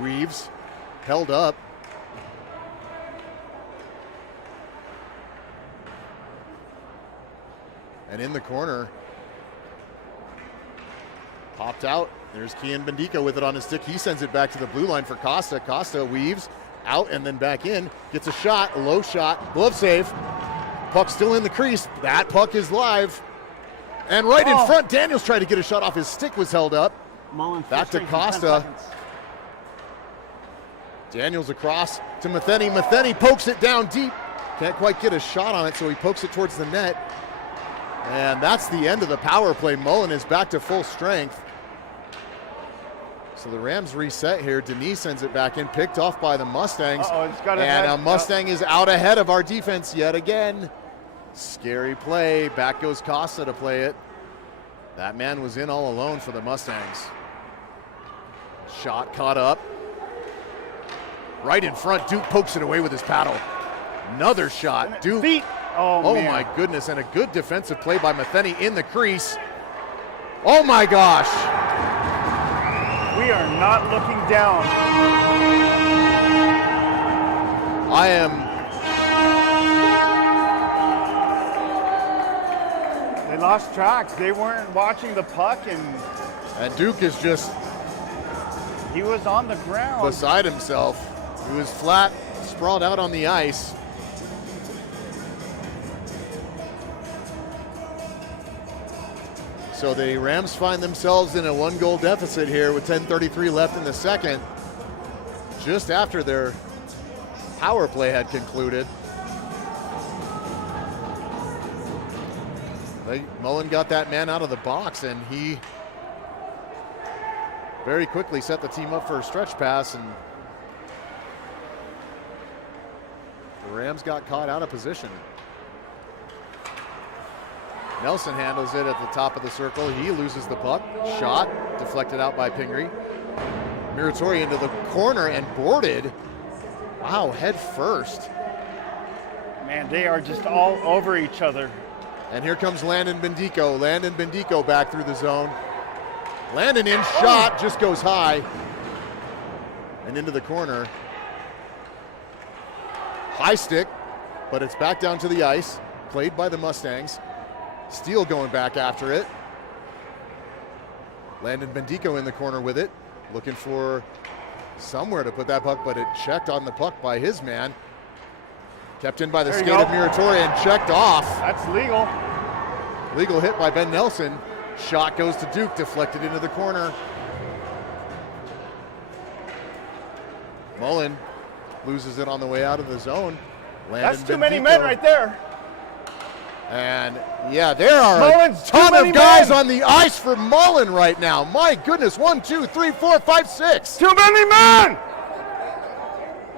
Weaves, held up. And in the corner, popped out. There's Kian Bendico with it on his stick. He sends it back to the blue line for Costa. Costa weaves out and then back in. Gets a shot, a low shot, glove save. Puck still in the crease. That puck is live. And right in front, Daniels tried to get a shot off. His stick was held up. Mullen back to Costa. Daniels across to Matheny. Matheny pokes it down deep. Can't quite get a shot on it, so he pokes it towards the net. And that's the end of the power play. Mullen is back to full strength. So the Rams reset here. Denis sends it back in, picked off by the Mustangs. And a Mustang is out ahead of our defense yet again. Scary play. Back goes Costa to play it. That man was in all alone for the Mustangs. Shot caught up. Right in front, Duke pokes it away with his paddle. Another shot. Duke. Feet. Oh man. My goodness, and a good defensive play by Matheny in the crease. Oh my gosh. We are not looking down. I am. They lost track. They weren't watching the puck, and Duke is just. He was on the ground. Beside himself. He was flat, sprawled out on the ice. So the Rams find themselves in a 1-goal deficit here with 10:33 left in the second, just after their power play had concluded. Mullen got that man out of the box, and he very quickly set the team up for a stretch pass, and the Rams got caught out of position. Nelson handles it at the top of the circle. He loses the puck. Shot deflected out by Pingree. Muratori into the corner and boarded. Wow, head first. Man, they are just all over each other. And here comes Landon Bendico. Landon Bendico back through the zone. Landon in, shot, just goes high. And into the corner. High stick, but it's back down to the ice. Played by the Mustangs. Steele going back after it. Landon Bendico in the corner with it. Looking for somewhere to put that puck, but it checked on the puck by his man. Kept in by the skate of Muratori and checked off. That's legal. Legal hit by Ben Nelson. Shot goes to Duke, deflected into the corner. Mullen loses it on the way out of the zone. That's too many men right there. And yeah, there are a ton of guys on the ice for Mullen right now. My goodness, 1, 2, 3, 4, 5, 6. Too many men!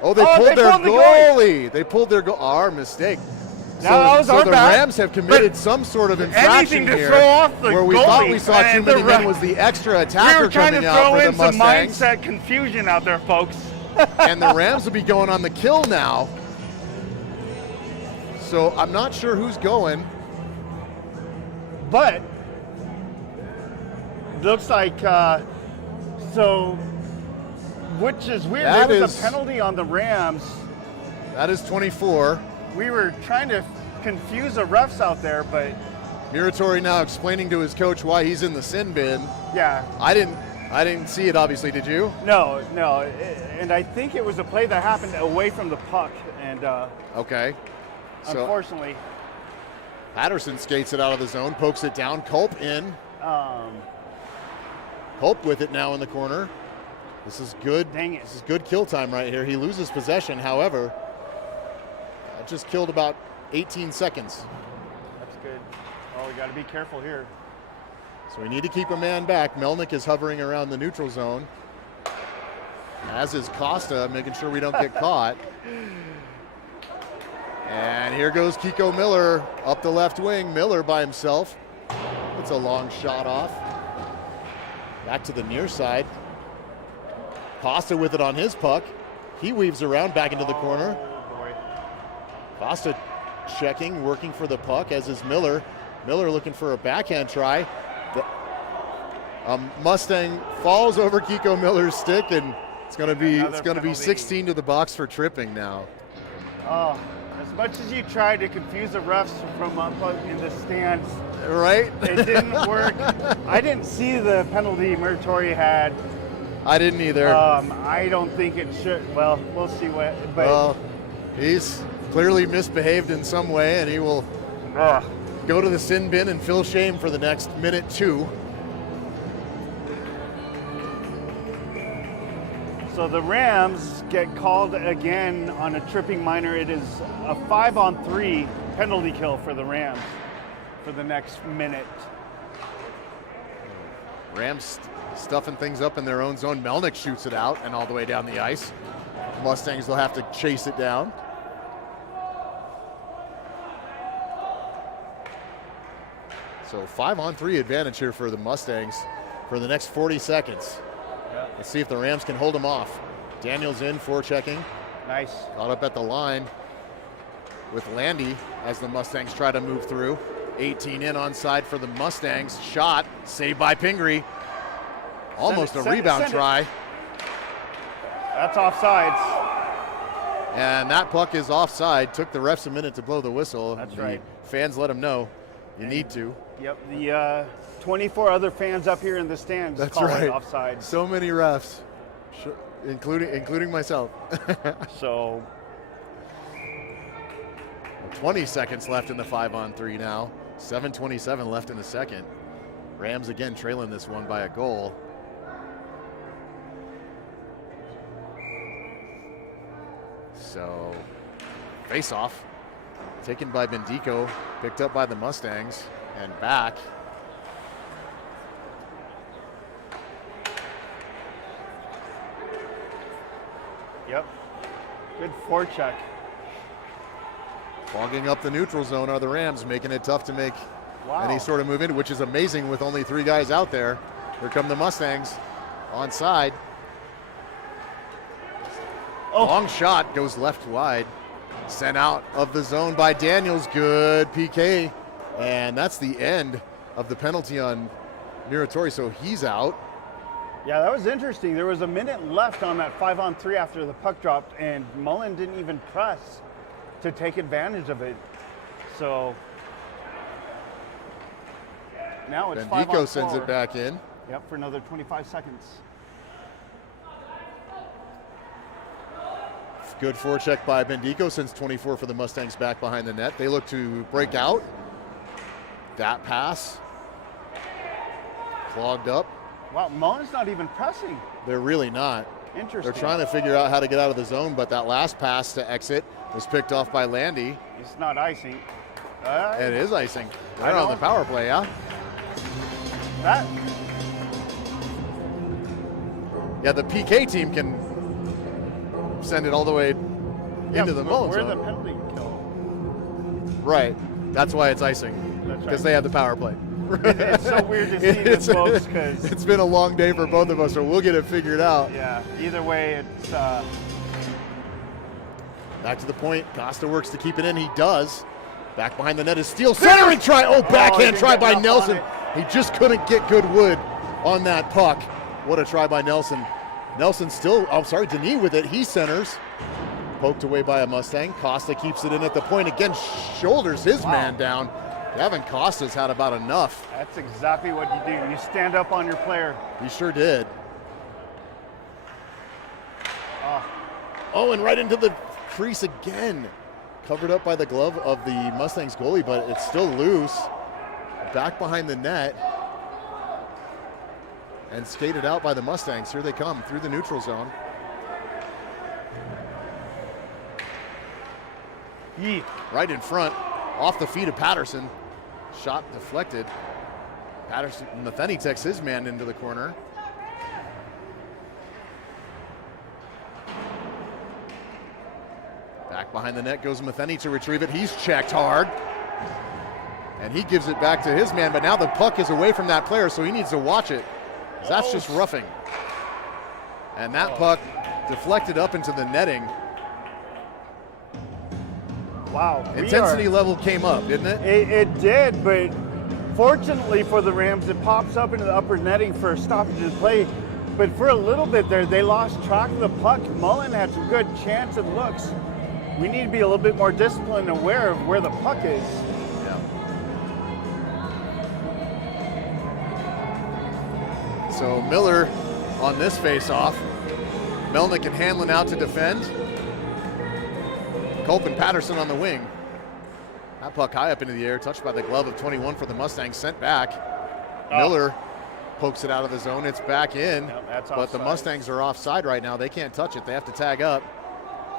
Oh, they pulled their goalie. They pulled their goal. Our mistake. So the Rams have committed some sort of infraction here, where we thought we saw too many men was the extra attacker coming out for the Mustangs. We were trying to throw in some mindset confusion out there, folks. And the Rams will be going on the kill now. So I'm not sure who's going. But looks like which is weird. There was a penalty on the Rams. That is 24. We were trying to confuse the refs out there, but Muratori now explaining to his coach why he's in the sin bin. Yeah. I didn't see it, obviously. Did you? No. And I think it was a play that happened away from the puck. And okay. So unfortunately, Patterson skates it out of the zone, pokes it down. Culp in. Culp with it now in the corner. This is good. Dang it. This is good kill time right here. He loses possession, however. That just killed about 18 seconds. That's good. Oh, we got to be careful here. So we need to keep a man back. Melnick is hovering around the neutral zone. as is Costa, making sure we don't get caught. And here goes Kiko Miller up the left wing. Miller by himself. It's a long shot off. Back to the near side. Costa with it on his puck. He weaves around back into the corner. Boy. Costa checking, working for the puck, as is Miller. Miller looking for a backhand try. Mustang falls over Kiko Miller's stick, and it's going to be 16 to the box for tripping now. Oh, as much as you tried to confuse the refs from up in the stands, right? It didn't work. I didn't see the penalty Muratori had. I didn't either. I don't think it should. Well, we'll see what. But well, he's clearly misbehaved in some way, and he will go to the sin bin and feel shame for the next minute 2. So the Rams get called again on a tripping minor. It is a 5-on-3 penalty kill for the Rams for the next minute. Rams stuffing things up in their own zone. Melnick shoots it out and all the way down the ice. Mustangs will have to chase it down. So 5-on-3 advantage here for the Mustangs for the next 40 seconds. Let's see if the Rams can hold them off. Daniels in, forechecking. Nice. Caught up at the line with Landy as the Mustangs try to move through. 18 in onside for the Mustangs. Shot, saved by Pingree. Almost a rebound try. That's offsides. And that puck is offside. Took the refs a minute to blow the whistle. That's right. Fans let them know you need to. Yep, the 24 other fans up here in the stands That's call right. it offside. So many refs, including myself. So 20 seconds left in the 5-on-3 now. 7:27 left in the second. Rams again trailing this one by a goal. So face off taken by Bendico, picked up by the Mustangs, and back. Yep, good forecheck. Fogging up the neutral zone are the Rams, making it tough to make any sort of move in, which is amazing with only 3 guys out there. Here come the Mustangs onside. Oh. Long shot goes left wide. Sent out of the zone by Daniels. Good PK. And that's the end of the penalty on Muratori, so he's out. Yeah, that was interesting. There was a minute left on that 5-on-3 after the puck dropped, and Mullen didn't even press to take advantage of it. So now it's 5-on-4. Bendico sends it back in. Yep, for another 25 seconds. Good forecheck by Bendico, sends 24 for the Mustangs back behind the net. They look to break out. That pass clogged up. Wow, Mullen's not even pressing. They're really not. Interesting. They're trying to figure out how to get out of the zone, but that last pass to exit was picked off by Landy. It's not icing. It is icing. They're on the power play, yeah? That. Yeah, the PK team can send it all the way into the Mullen We're zone. the penalty kill. Right. That's why it's icing. That's Because right. they have the power play. It's so weird to see this, folks, because it's been a long day for both of us, so we'll get it figured out. yeah, either way, it's Back to the point. Costa works to keep it in. He does. Back behind the net is Steele. Centering try. Oh, backhand he try didn't by get up Nelson. on He just couldn't get good wood on that puck. What a try by Nelson. Nelson still, Denis with it. He centers. Poked away by a Mustang. Costa keeps it in at the point. Again, shoulders his man down. Gavin Costa's had about enough. that's exactly what you do. You stand up on your player. He sure did. Oh, and right into the crease again. Covered up by the glove of the Mustangs goalie, but it's still loose. Back behind the net. And skated out by the Mustangs. Here they come through the neutral zone. Yee. Right in front, off the feet of Patterson. Shot deflected. Patterson, Matheny takes his man into the corner. behind the net goes Matheny to retrieve it. He's checked hard. And he gives it back to his man, but now the puck is away from that player, so he needs to watch it. That's just roughing. And that puck deflected up into the netting. Wow. Intensity level came up, didn't it? It did, but fortunately for the Rams, it pops up into the upper netting for a stoppage of play. But for a little bit there, they lost track of the puck. Mullen had some good chance and looks. We need to be a little bit more disciplined and aware of where the puck is. So Miller on this face-off. Melnick and Hanlon out to defend. Culp and Patterson on the wing. That puck high up into the air, touched by the glove of 21 for the Mustangs, sent back. Miller pokes it out of the zone. It's back in, but the Mustangs are offside right now. They can't touch it. They have to tag up,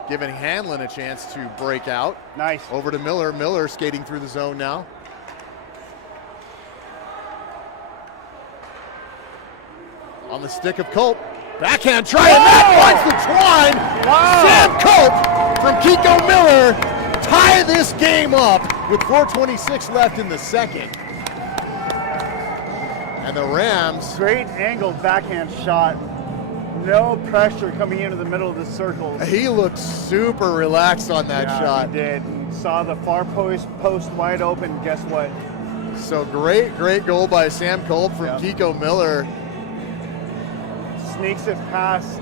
giving Hanlon a chance to break out. Nice. Over to Miller. Miller skating through the zone now. On the stick of Culp. Backhand try, and that finds the twine. Sam Culp from Kiko Miller tie this game up with 4:26 left in the second. And the Rams. Great angled backhand shot. No pressure coming into the middle of the circles. He looked super relaxed on that shot. He did. Saw the far post wide open. Guess what? So great goal by Sam Culp from Kiko Miller. Sneaks it past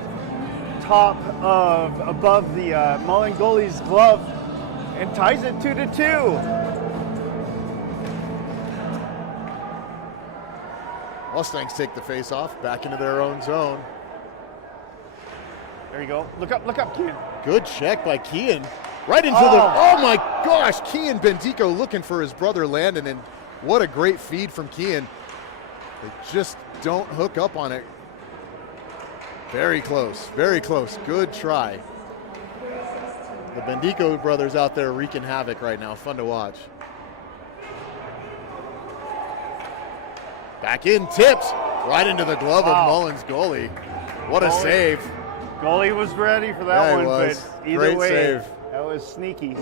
above the Mullen goalie's glove and ties it 2-2. Mustangs take the face-off back into their own zone. There you go. Look up, Kean. Good check by Kean. Right into oh my gosh, Kean Bendico looking for his brother Landon, and what a great feed from Kean. They just don't hook up on it. Very close, very close. Good try. The Bendico brothers out there wreaking havoc right now. Fun to watch. Back in, tips right into the glove of Mullen's goalie. What a save. Goalie was ready for that one, but either Great way, save. that was sneaky.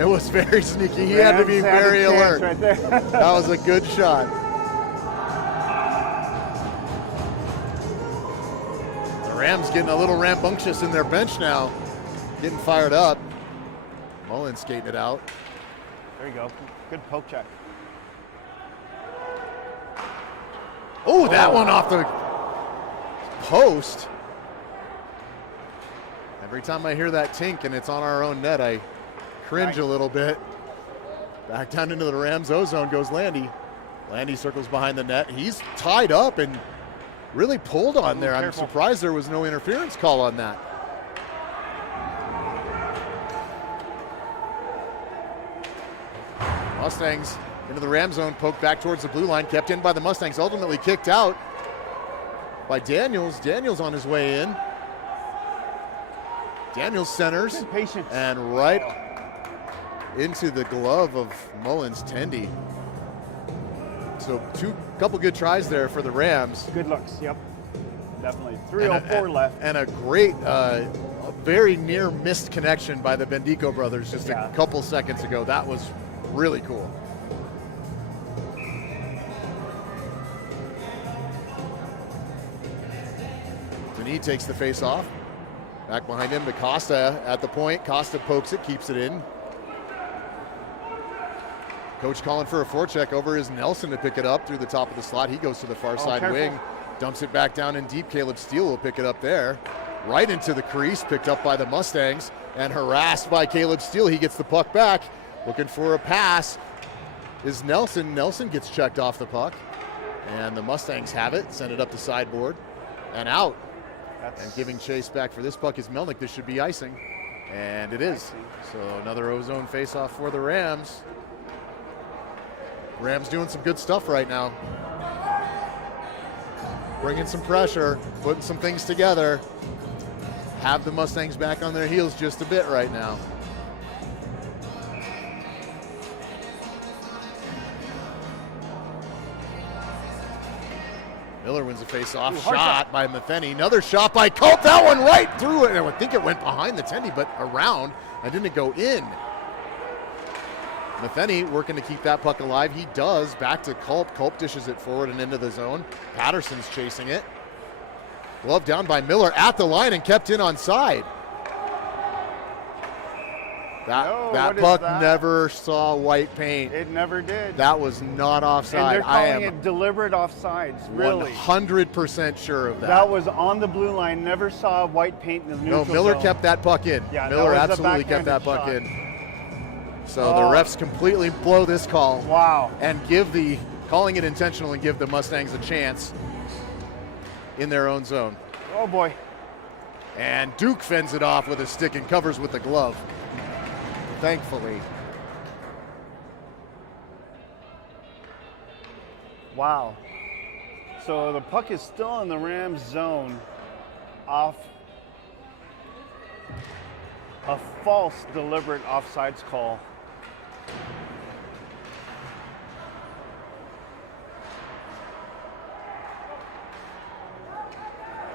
It was very sneaky. He had to be very alert. Right there. That was a good shot. The Rams getting a little rambunctious in their bench now, getting fired up. Mullen skating it out. There you go. Good poke check. Oh, that one off the post. Every time I hear that tink and it's on our own net, I cringe a little bit. Back down into the Rams O-zone goes Landy. Landy circles behind the net. He's tied up and really pulled on there. I'm surprised there was no interference call on that. Mustangs into the Ram zone, poked back towards the blue line, kept in by the Mustangs, ultimately kicked out by Daniels. Daniels on his way in. Daniels centers and right into the glove of Mullen's Tendy. So couple good tries there for the Rams. Good looks, yep. Definitely. 3:04 left. And a great, very near missed connection by the Bendico brothers just a couple seconds ago. That was really cool. Denis takes the face off. Back behind him to Costa at the point. Costa pokes it, keeps it in. Coach calling for a forecheck over is Nelson to pick it up through the top of the slot. He goes to the far side wing, dumps it back down in deep. Caleb Steele will pick it up there. Right into the crease, picked up by the Mustangs and harassed by Caleb Steele. He gets the puck back, looking for a pass is Nelson. Nelson gets checked off the puck and the Mustangs have it, send it up the sideboard and out. And giving chase back for this puck is Melnick. This should be icing, and it is. So another O-zone face-off for the Rams. Rams doing some good stuff right now. Bringing some pressure, putting some things together. Have the Mustangs back on their heels just a bit right now. Miller wins the face-off. Ooh, hard Shot by Matheny. Another shot by Culp. That one right through it. I think it went behind the tendy, but around and didn't go in. Matheny working to keep that puck alive. He does. Back to Culp. Culp dishes it forward and into the zone. Patterson's chasing it. Glove down by Miller at the line and kept in onside. That puck never saw white paint. It never did. That was not offside. And they're calling it deliberate offsides, really. 100% sure of that. That was on the blue line, never saw white paint in the neutral No, Miller zone. kept that puck in. Yeah, Miller that was absolutely a kept that puck backhanded in. So the refs completely blow this call. Wow. And calling it intentional and give the Mustangs a chance in their own zone. Oh boy. And Duke fends it off with a stick and covers with the glove. Thankfully. Wow. So the puck is still in the Rams zone off a false deliberate offsides call.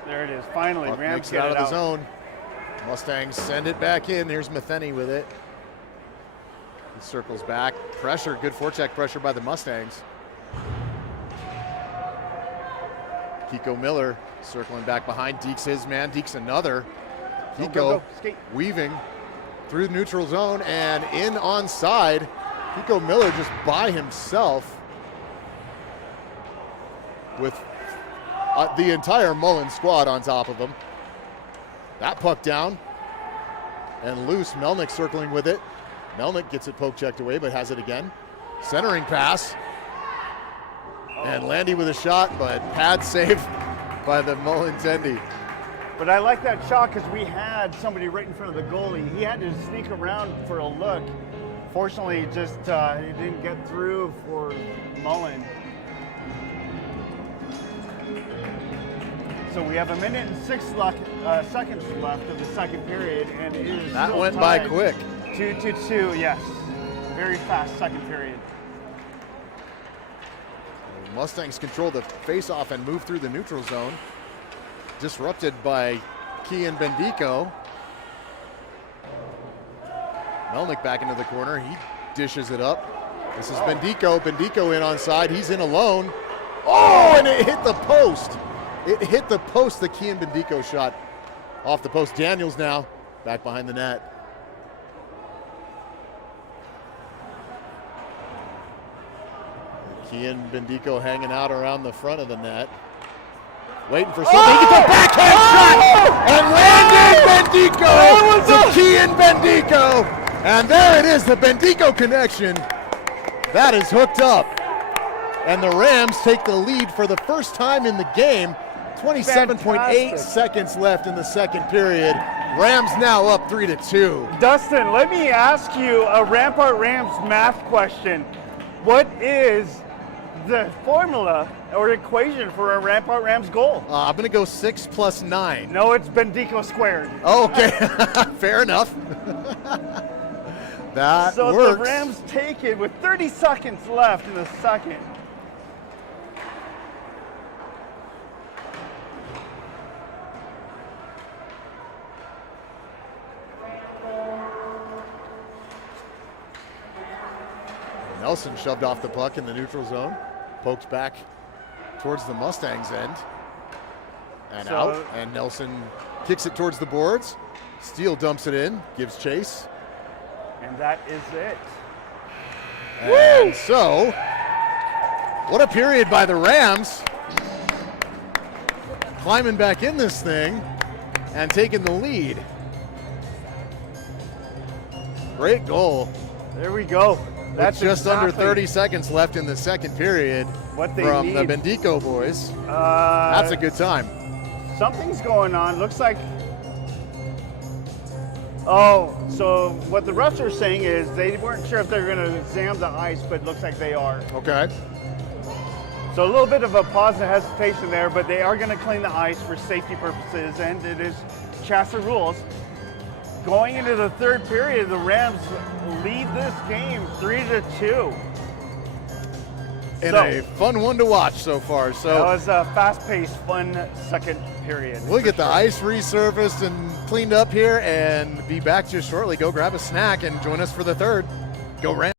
There it is. Finally, Puck Rams makes it get out it of out. the zone. Mustangs send it back in. Here's Matheny with it. He circles back. Pressure, good forecheck pressure by the Mustangs. Kiko Miller circling back behind. Deke's his man. Deke's another. Kiko Skate. weaving through the neutral zone and in onside. Kiko Miller just by himself with the entire Mullen squad on top of him. That puck down and loose. Melnick circling with it. Melnick gets it poke checked away, but has it again. Centering pass. And Landy with a shot, but pad saved by the Mullen tendy. But I like that shot because we had somebody right in front of the goalie. He had to sneak around for a look. Fortunately, just he didn't get through for Mullen. So we have 1 minute and 6 seconds left of the second period, and it is That still went by tied. quick. 2-2, yes. Very fast second period. Mustangs control the face-off and move through the neutral zone. Disrupted by Kian Bendico. Melnick back into the corner. He dishes it up. This is Bendico. Bendico in onside. He's in alone. Oh, and it hit the post. It hit the post, the Kian Bendico shot off the post. Daniels now back behind the net. Kian Bendico hanging out around the front of the net. Waiting for something. He gets a backhand shot! And landed Bendico to Kian Bendico. And there it is, the Bendico connection. That is hooked up. And the Rams take the lead for the first time in the game. 27.8 seconds left in the second period. Rams now up 3-2. Dustin, let me ask you a Rampart Rams math question. What is the formula or equation for a Rampart Rams goal? I'm going to go 6 + 9. No, it's Bendico squared. Oh, okay, fair enough. That So works. the Rams take it with 30 seconds left in the second. Nelson shoved off the puck in the neutral zone, poked back towards the Mustangs end, and out, and Nelson kicks it towards the boards. Steele dumps it in, gives chase. And that is it. And so, what a period by the Rams. Climbing back in this thing and taking the lead. Great goal. There we go. That's just under exactly 30 seconds left in the second period what they from need. the Bendico boys. That's a good time. Something's going on. Looks like. Oh, so what the refs are saying is they weren't sure if they were going to examine the ice, but it looks like they are. Okay. So a little bit of a pause and hesitation there, but they are going to clean the ice for safety purposes, and it is Chassa rules. Going into the third period, the Rams lead this game 3-2. And So- a fun one to watch so far. That So was a fast-paced, fun second period. we'll for get the sure. ice resurfaced and cleaned up here and be back just shortly. Go grab a snack and join us for the third. Go Rams.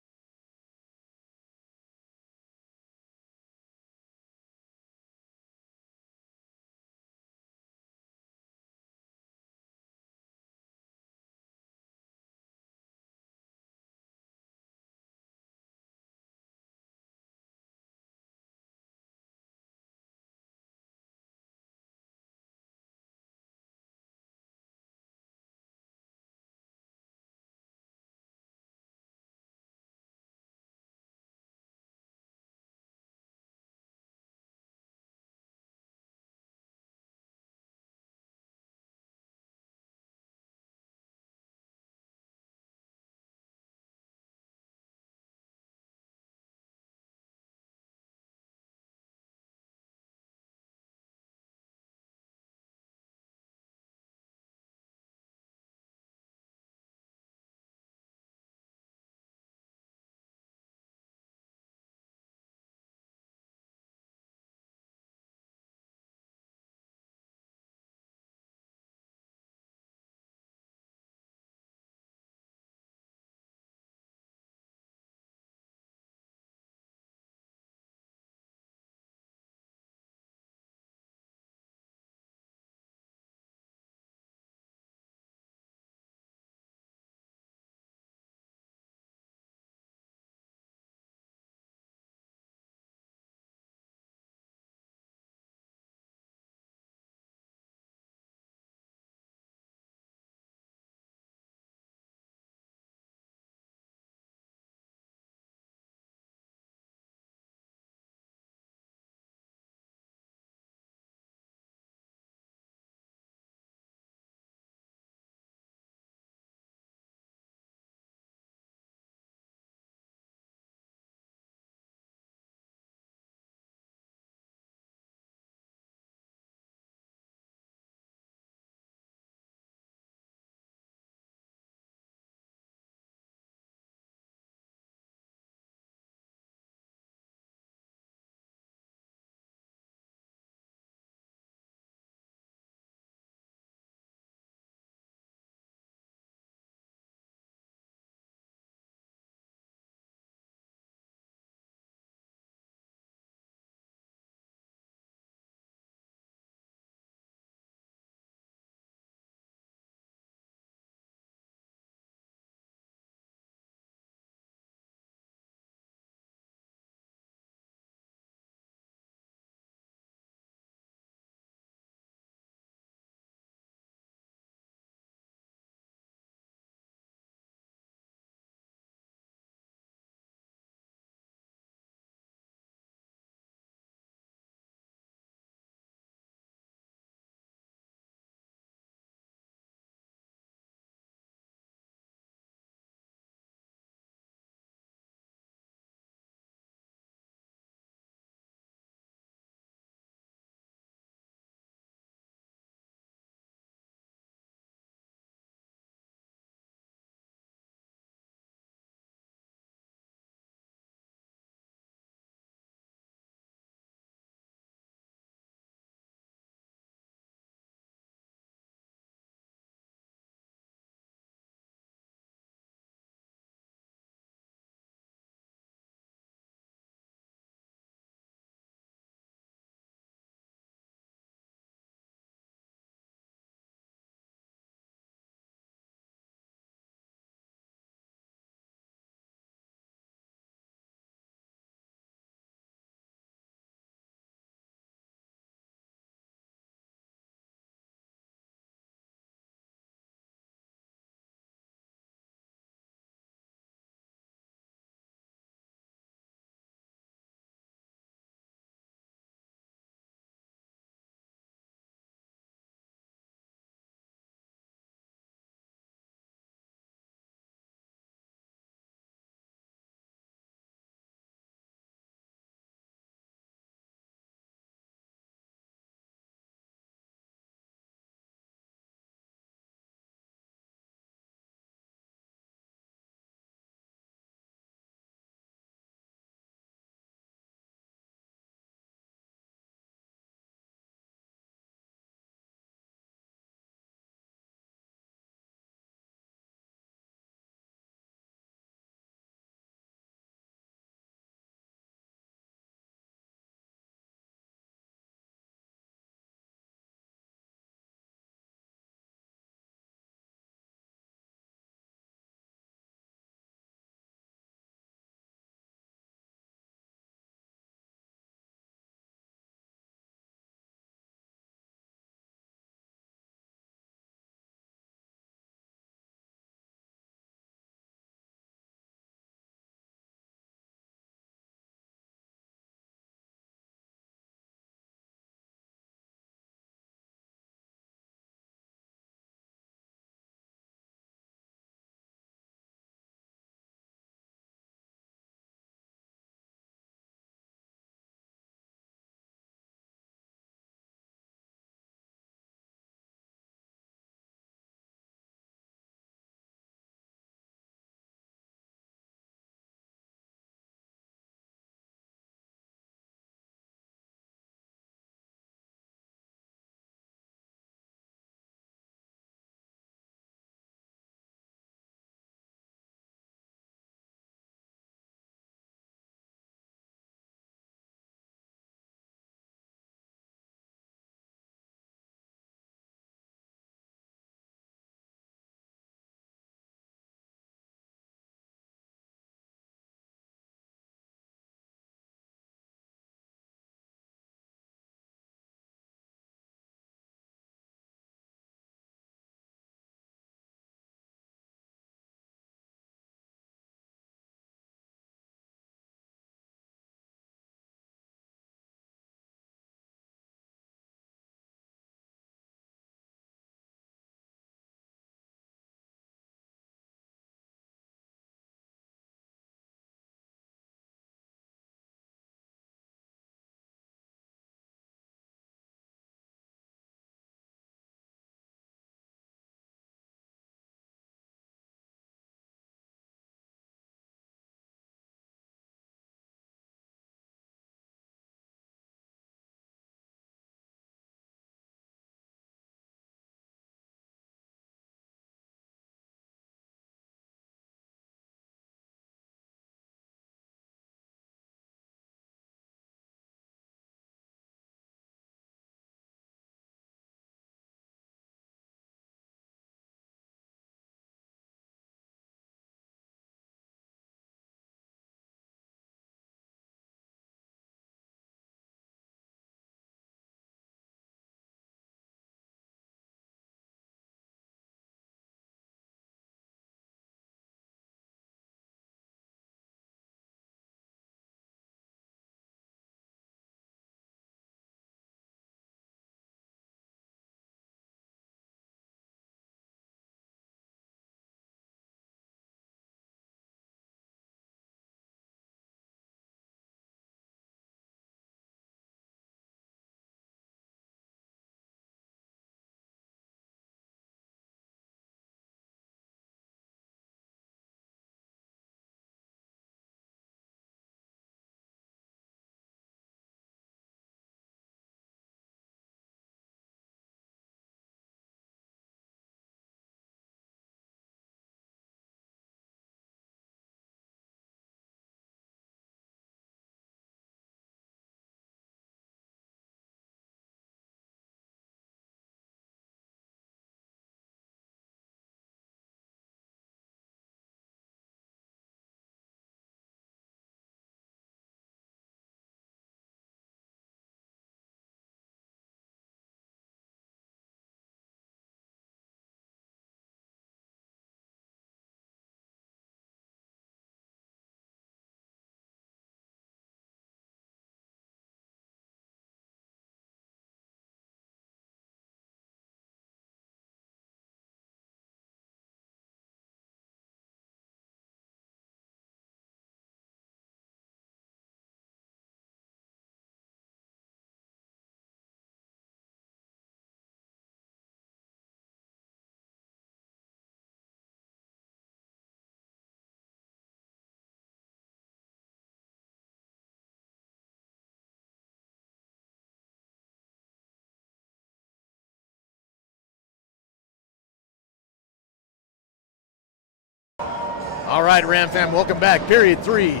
All right, Ram fam, welcome back. Period 3.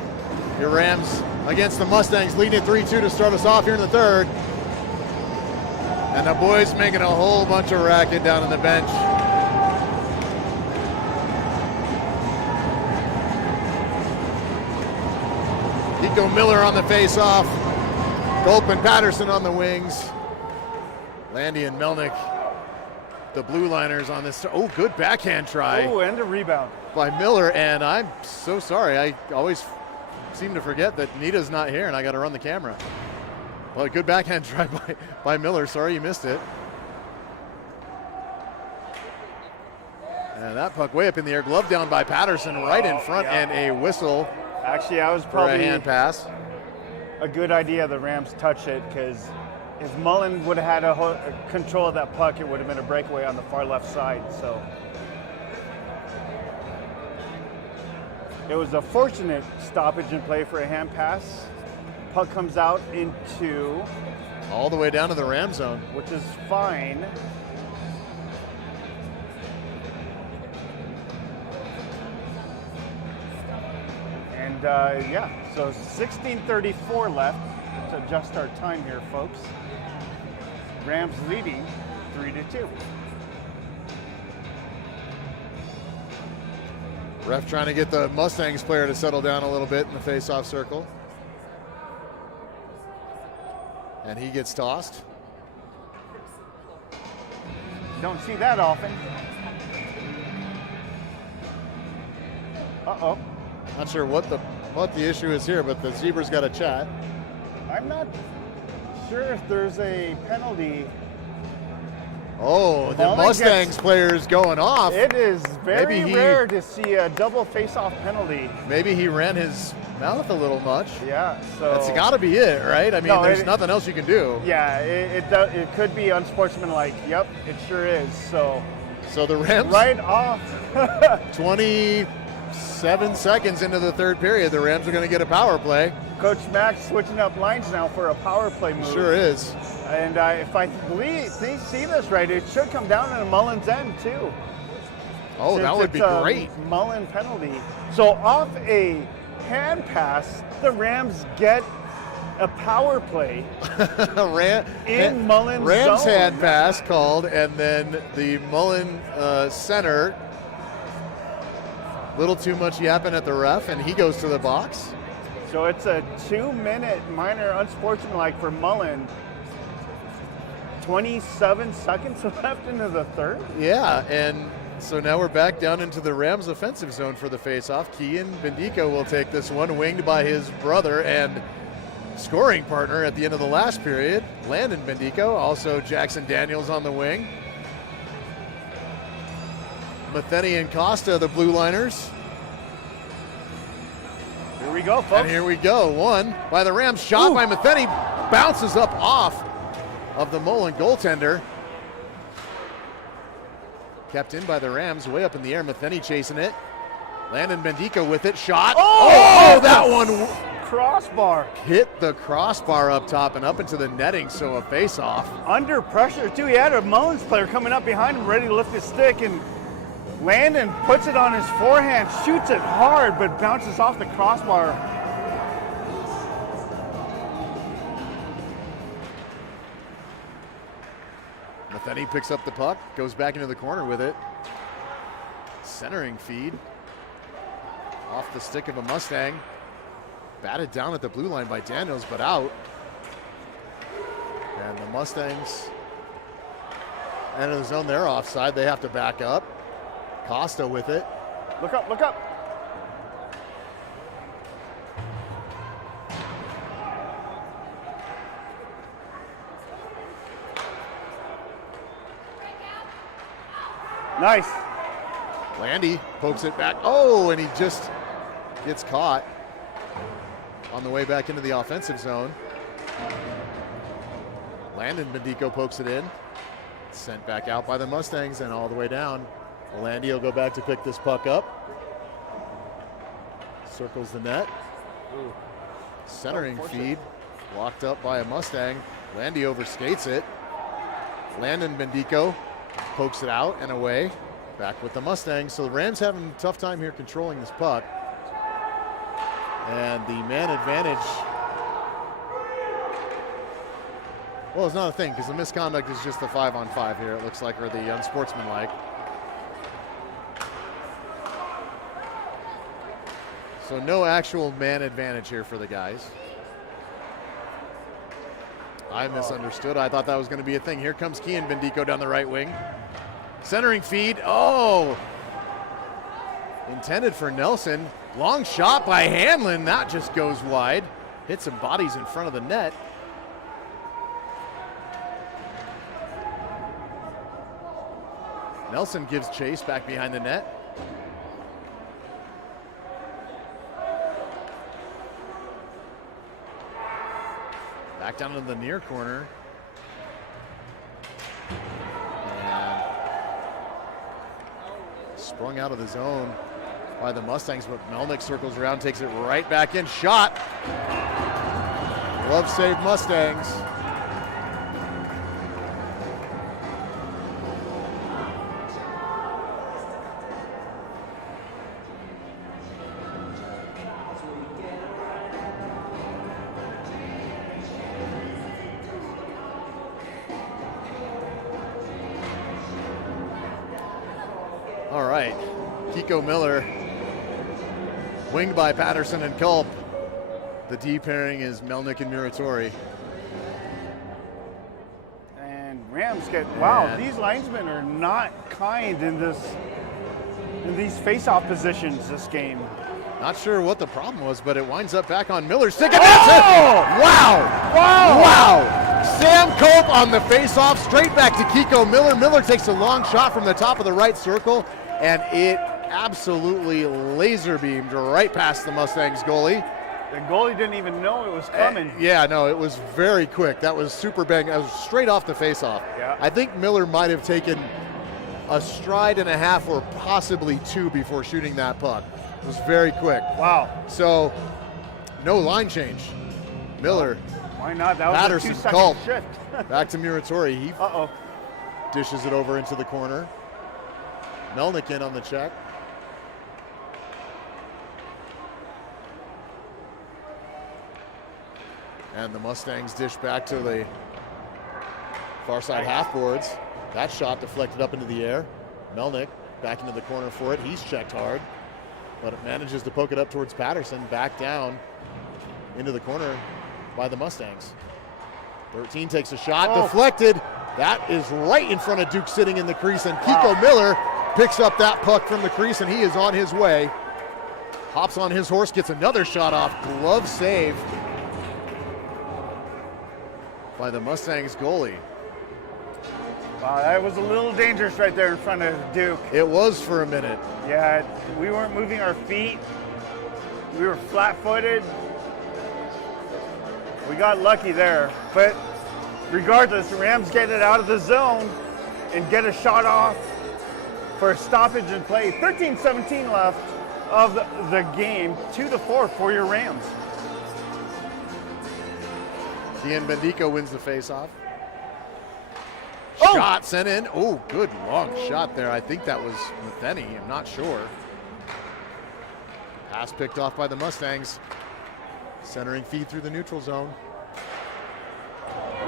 Your Rams against the Mustangs, leading at 3-2 to start us off here in the third. And the boys making a whole bunch of racket down on the bench. Nico Miller on the face-off. Gulp and Patterson on the wings. Landy and Melnick, the blue liners on this. Oh, good backhand try. Oh, and a rebound By Miller, and I'm so sorry. I always seem to forget that Nita's not here and I got to run the camera. Well, good backhand try by Miller. Sorry you missed it. And that puck way up in the air. Glove down by Patterson right in front, and a whistle. Actually, I was For a probably hand pass. a good idea the Rams touch it, because if Mullen would have had a control of that puck, it would have been a breakaway on the far left side. So it was a fortunate stoppage in play for a hand pass. Puck comes out into, All the way down to the Ram zone. which is fine. And yeah, so 16:34 left to adjust our time here, folks. Rams leading 3-2. Ref trying to get the Mustangs player to settle down a little bit in the face-off circle. And he gets tossed. Don't see that often. Uh-oh. Not sure what the issue is here, but the Zebras got a chat. I'm not sure if there's a penalty. Oh, the Mullen Mustangs gets- player's going off. It is very Maybe he- rare to see a double face-off penalty. Maybe he ran his mouth a little much. Yeah, so That's got to be it, right? I mean, No, there's it- nothing else you can do. yeah, it could be unsportsmanlike. Yep, it sure is. So So the Rams, right off. 27 seconds into the third period, the Rams are going to get a power play. Coach Max switching up lines now for a power play move. Sure is. And if I see this right, it should come down to Mullen's end too. Oh, Since that would be it's a great. Mullen penalty. So off a hand pass, the Rams get a power play in Mullen's Rams zone. hand pass called, and then the Mullen center. Little too much yapping at the ref, and he goes to the box. So it's a 2-minute minor unsportsmanlike for Mullen. 27 seconds left into the third. Yeah, and so now we're back down into the Rams offensive zone for the faceoff. Kian Bendico will take this one, winged by his brother and scoring partner at the end of the last period, Landon Bendico. Also Jackson Daniels on the wing. Matheny and Costa, the blue liners. Here we go, folks. And here we go. One by the Rams, shot by Matheny, bounces up off of the Mullen goaltender. Kept in by the Rams, way up in the air. Matheny chasing it. Landon Bendico with it, shot. Oh, that one Crossbar. hit the crossbar up top and up into the netting, so a face-off. Under pressure, too. He had a Mullins player coming up behind him, ready to lift his stick, and Landon puts it on his forehand, shoots it hard, but bounces off the crossbar. Matheny picks up the puck, goes back into the corner with it. Centering feed. Off the stick of a Mustang. Batted down at the blue line by Daniels, but out. And the Mustangs enter the zone. They're offside. They have to back up. Costa with it. Look up, look up. Nice. Landy pokes it back. Oh, and he just gets caught on the way back into the offensive zone. Landon Bendico pokes it in. Sent back out by the Mustangs and all the way down. Landy will go back to pick this puck up. Circles the net. Centering feed. Locked up by a Mustang. Landy overskates it. Landon Bendico pokes it out and away. Back with the Mustangs. So the Rams having a tough time here controlling this puck. And the man advantage, well, it's not a thing because the misconduct is just the 5-on-5 here, it looks like, or the unsportsmanlike. So no actual man advantage here for the guys. I misunderstood. I thought that was going to be a thing. Here comes Kian Bendico down the right wing. Centering feed. Oh! Intended for Nelson. Long shot by Hanlon. That just goes wide. Hit some bodies in front of the net. Nelson gives chase back behind the net. Back down to the near corner. And sprung out of the zone by the Mustangs, but Melnick circles around, takes it right back in. Shot. Glove save Mustangs. All right, Kiko Miller, winged by Patterson and Culp. The D pairing is Melnick and Muratori. And Rams get, wow, these linesmen are not kind in these face-off positions this game. Not sure what the problem was, but it winds up back on Miller. Stick it wow! Wow! Wow! Sam Culp on the face-off, straight back to Kiko Miller. Miller takes a long shot from the top of the right circle, and it absolutely laser beamed right past the Mustangs goalie. The goalie didn't even know it was coming. Yeah, no, it was very quick. That was super bang. That was straight off the face-off. Yeah. I think Miller might have taken a stride and a half or possibly two before shooting that puck. It was very quick. Wow. So, no line change. Miller. Why not? That was Patterson, a 2-second Culp. shift. Back to Muratori. He Uh-oh. dishes it over into the corner. Melnick in on the check. And the Mustangs dish back to the far side half boards. That shot deflected up into the air. Melnick back into the corner for it. He's checked hard, but it manages to poke it up towards Patterson. Back down into the corner by the Mustangs. 13 takes a shot, deflected. That is right in front of Duke sitting in the crease, and Kiko Miller picks up that puck from the crease, and he is on his way. Hops on his horse, gets another shot off. Glove save by the Mustangs goalie. Wow, that was a little dangerous right there in front of Duke. It was for a minute. Yeah, we weren't moving our feet. We were flat-footed. We got lucky there, but regardless, the Rams get it out of the zone and get a shot off for a stoppage in play. 13-17 left of the game, 2-4 for your Rams. Kian Bendico wins the faceoff. Oh! Shot sent in. Oh, good long shot there. I think that was Matheny. I'm not sure. Pass picked off by the Mustangs. Centering feed through the neutral zone.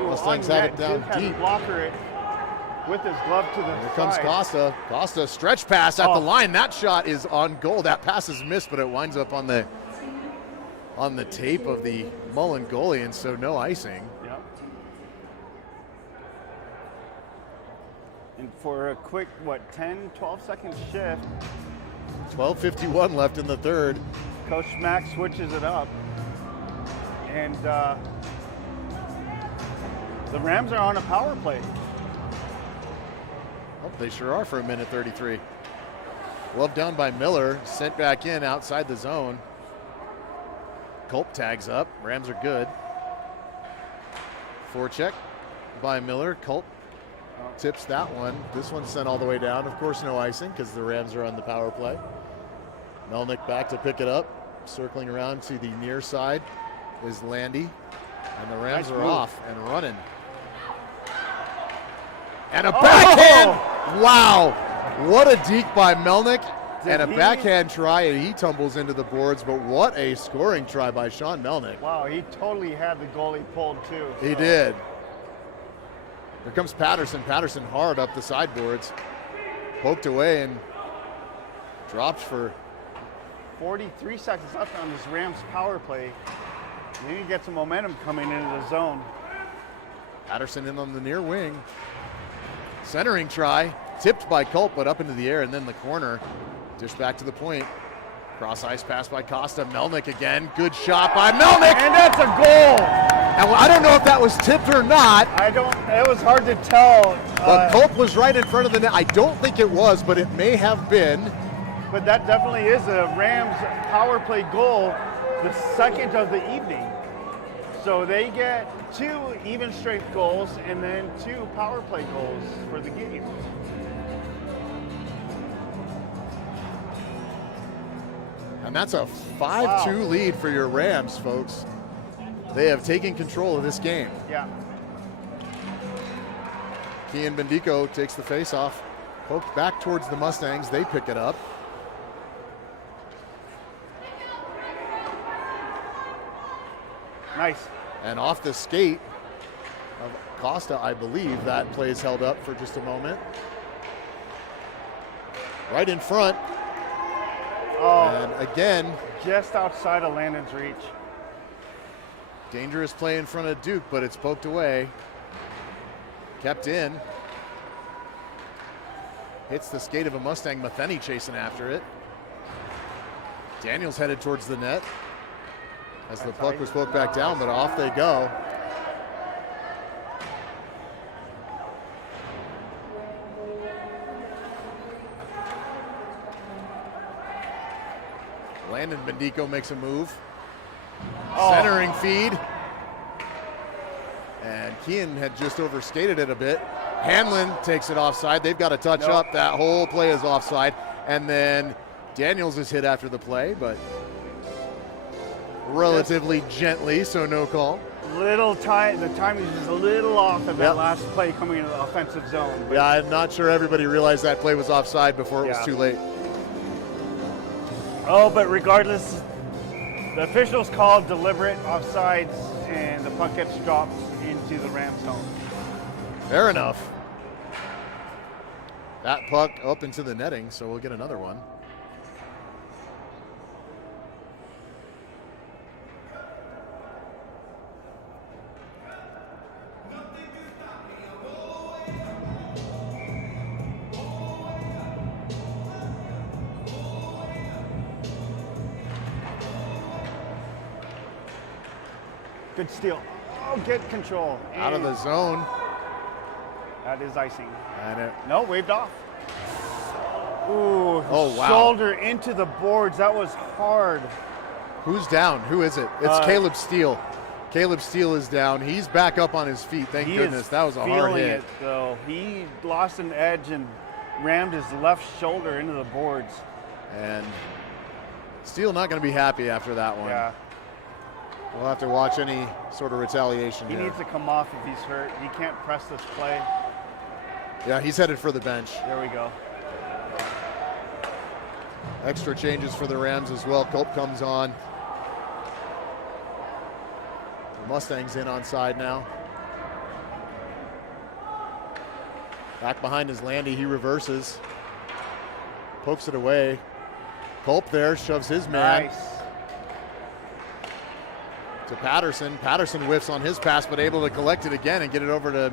Mustangs have it down deep. Blocker it with his glove to the Here comes side. Costa. Costa stretch pass at the line. That shot is on goal. That pass is missed, but it winds up on the tape of the Mullen goalie, and so no icing. Yep. And for a quick, 10, 12-second shift, 12:51 left in the third. Coach Mack switches it up. And the Rams are on a power play. Oh, they sure are for a minute 33. Glove down by Miller, sent back in outside the zone. Culp tags up. Rams are good. Forecheck by Miller. Culp tips that one. This one's sent all the way down. Of course, no icing because the Rams are on the power play. Melnick back to pick it up. Circling around to the near side is Landy. And the Rams are off and running. And a backhand! Wow! What a deke by Melnick. Did And a he- backhand try, and he tumbles into the boards, but what a scoring try by Sean Melnick. Wow, he totally had the goalie pulled too. He did. Here comes Patterson. Patterson hard up the sideboards. Poked away and dropped for 43 seconds left on this Rams power play. They need to get some momentum coming into the zone. Patterson in on the near wing. Centering try. Tipped by Culp, but up into the air, and then the corner. Dish back to the point. Cross ice pass by Costa. Melnick again. Good shot by Melnick. And that's a goal. And I don't know if that was tipped or not, It was hard to tell. but Culp was right in front of the net. I don't think it was, but it may have been. But that definitely is a Rams power play goal, the second of the evening. So they get 2 even strength goals and then 2 power play goals for the game. And that's a 5-2 lead for your Rams, folks. They have taken control of this game. Yeah. Kian Bendico takes the face-off. Poked back towards the Mustangs. They pick it up. Nice. And off the skate of Costa, I believe that play is held up for just a moment. Right in front. Oh, And again, just outside of Landon's reach. dangerous play in front of Duke, but it's poked away. Kept in. Hits the skate of a Mustang. Matheny chasing after it. Daniels headed towards the net as the puck was poked back down, but off they go. Landon Bendico makes a move. Centering feed. And Kean had just overskated it a bit. Hanlon takes it offside. They've got to touch up. That whole play is offside. And then Daniels is hit after the play, but relatively gently, so no call. The timing is just a little off of that last play coming into the offensive zone. But Yeah, I'm not sure everybody realized that play was offside before it was too late. Oh, but regardless, the officials called deliberate offsides, and the puck gets dropped into the Rams zone. Fair enough. That puck up into the netting, so we'll get another one. Good steal. Oh, get control. Out of the zone. That is icing. And it, No, waved off. Ooh, Oh, wow. shoulder into the boards. That was hard. who's down? Who is it? It's Caleb Steele. Caleb Steele is down. He's back up on his feet. Thank He goodness. is That was a hard feeling hit. it, though. He lost an edge and rammed his left shoulder into the boards. And Steele not going to be happy after that one. Yeah. We'll have to watch any sort of retaliation He here. needs to come off if he's hurt. He can't press this play. Yeah, he's headed for the bench. There we go. Extra changes for the Rams as well. Culp comes on. The Mustangs in on side now. Back behind is Landy. He reverses. Pokes it away. Culp there shoves his man Nice. to Patterson. Patterson whiffs on his pass, but able to collect it again and get it over to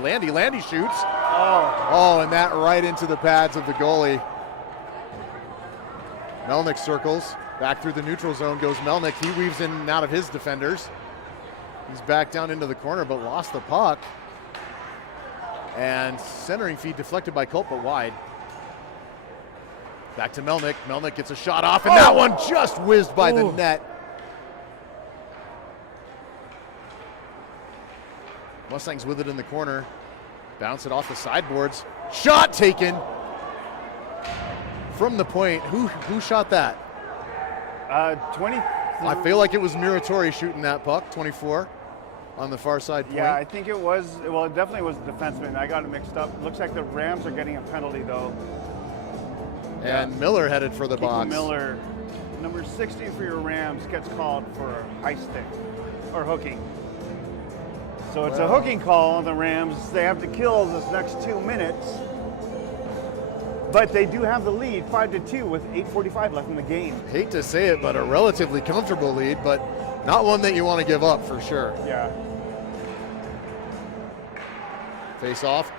Landy. Landy shoots. Oh, and that right into the pads of the goalie. Melnick circles. Back through the neutral zone goes Melnick. He weaves in and out of his defenders. He's back down into the corner, but lost the puck. And centering feed deflected by Culp, but wide. Back to Melnick. Melnick gets a shot off, and that one just whizzed by the net. Mustangs with it in the corner. Bounce it off the sideboards. Shot taken from the point. Who shot that? 20. I feel like it was Muratori shooting that puck, 24. on the far side point. Yeah, I think it was, well, it definitely was the defenseman. I got it mixed up. Looks like the Rams are getting a penalty, though. And Miller headed for the box. Miller, number 60 for your Rams, gets called for heisting or hooking. So it's a hooking call on the Rams. They have to kill this next 2 minutes. But they do have the lead, 5-2, with 8:45 left in the game. Hate to say it, but a relatively comfortable lead, but not one that you want to give up for sure. Yeah. Face off,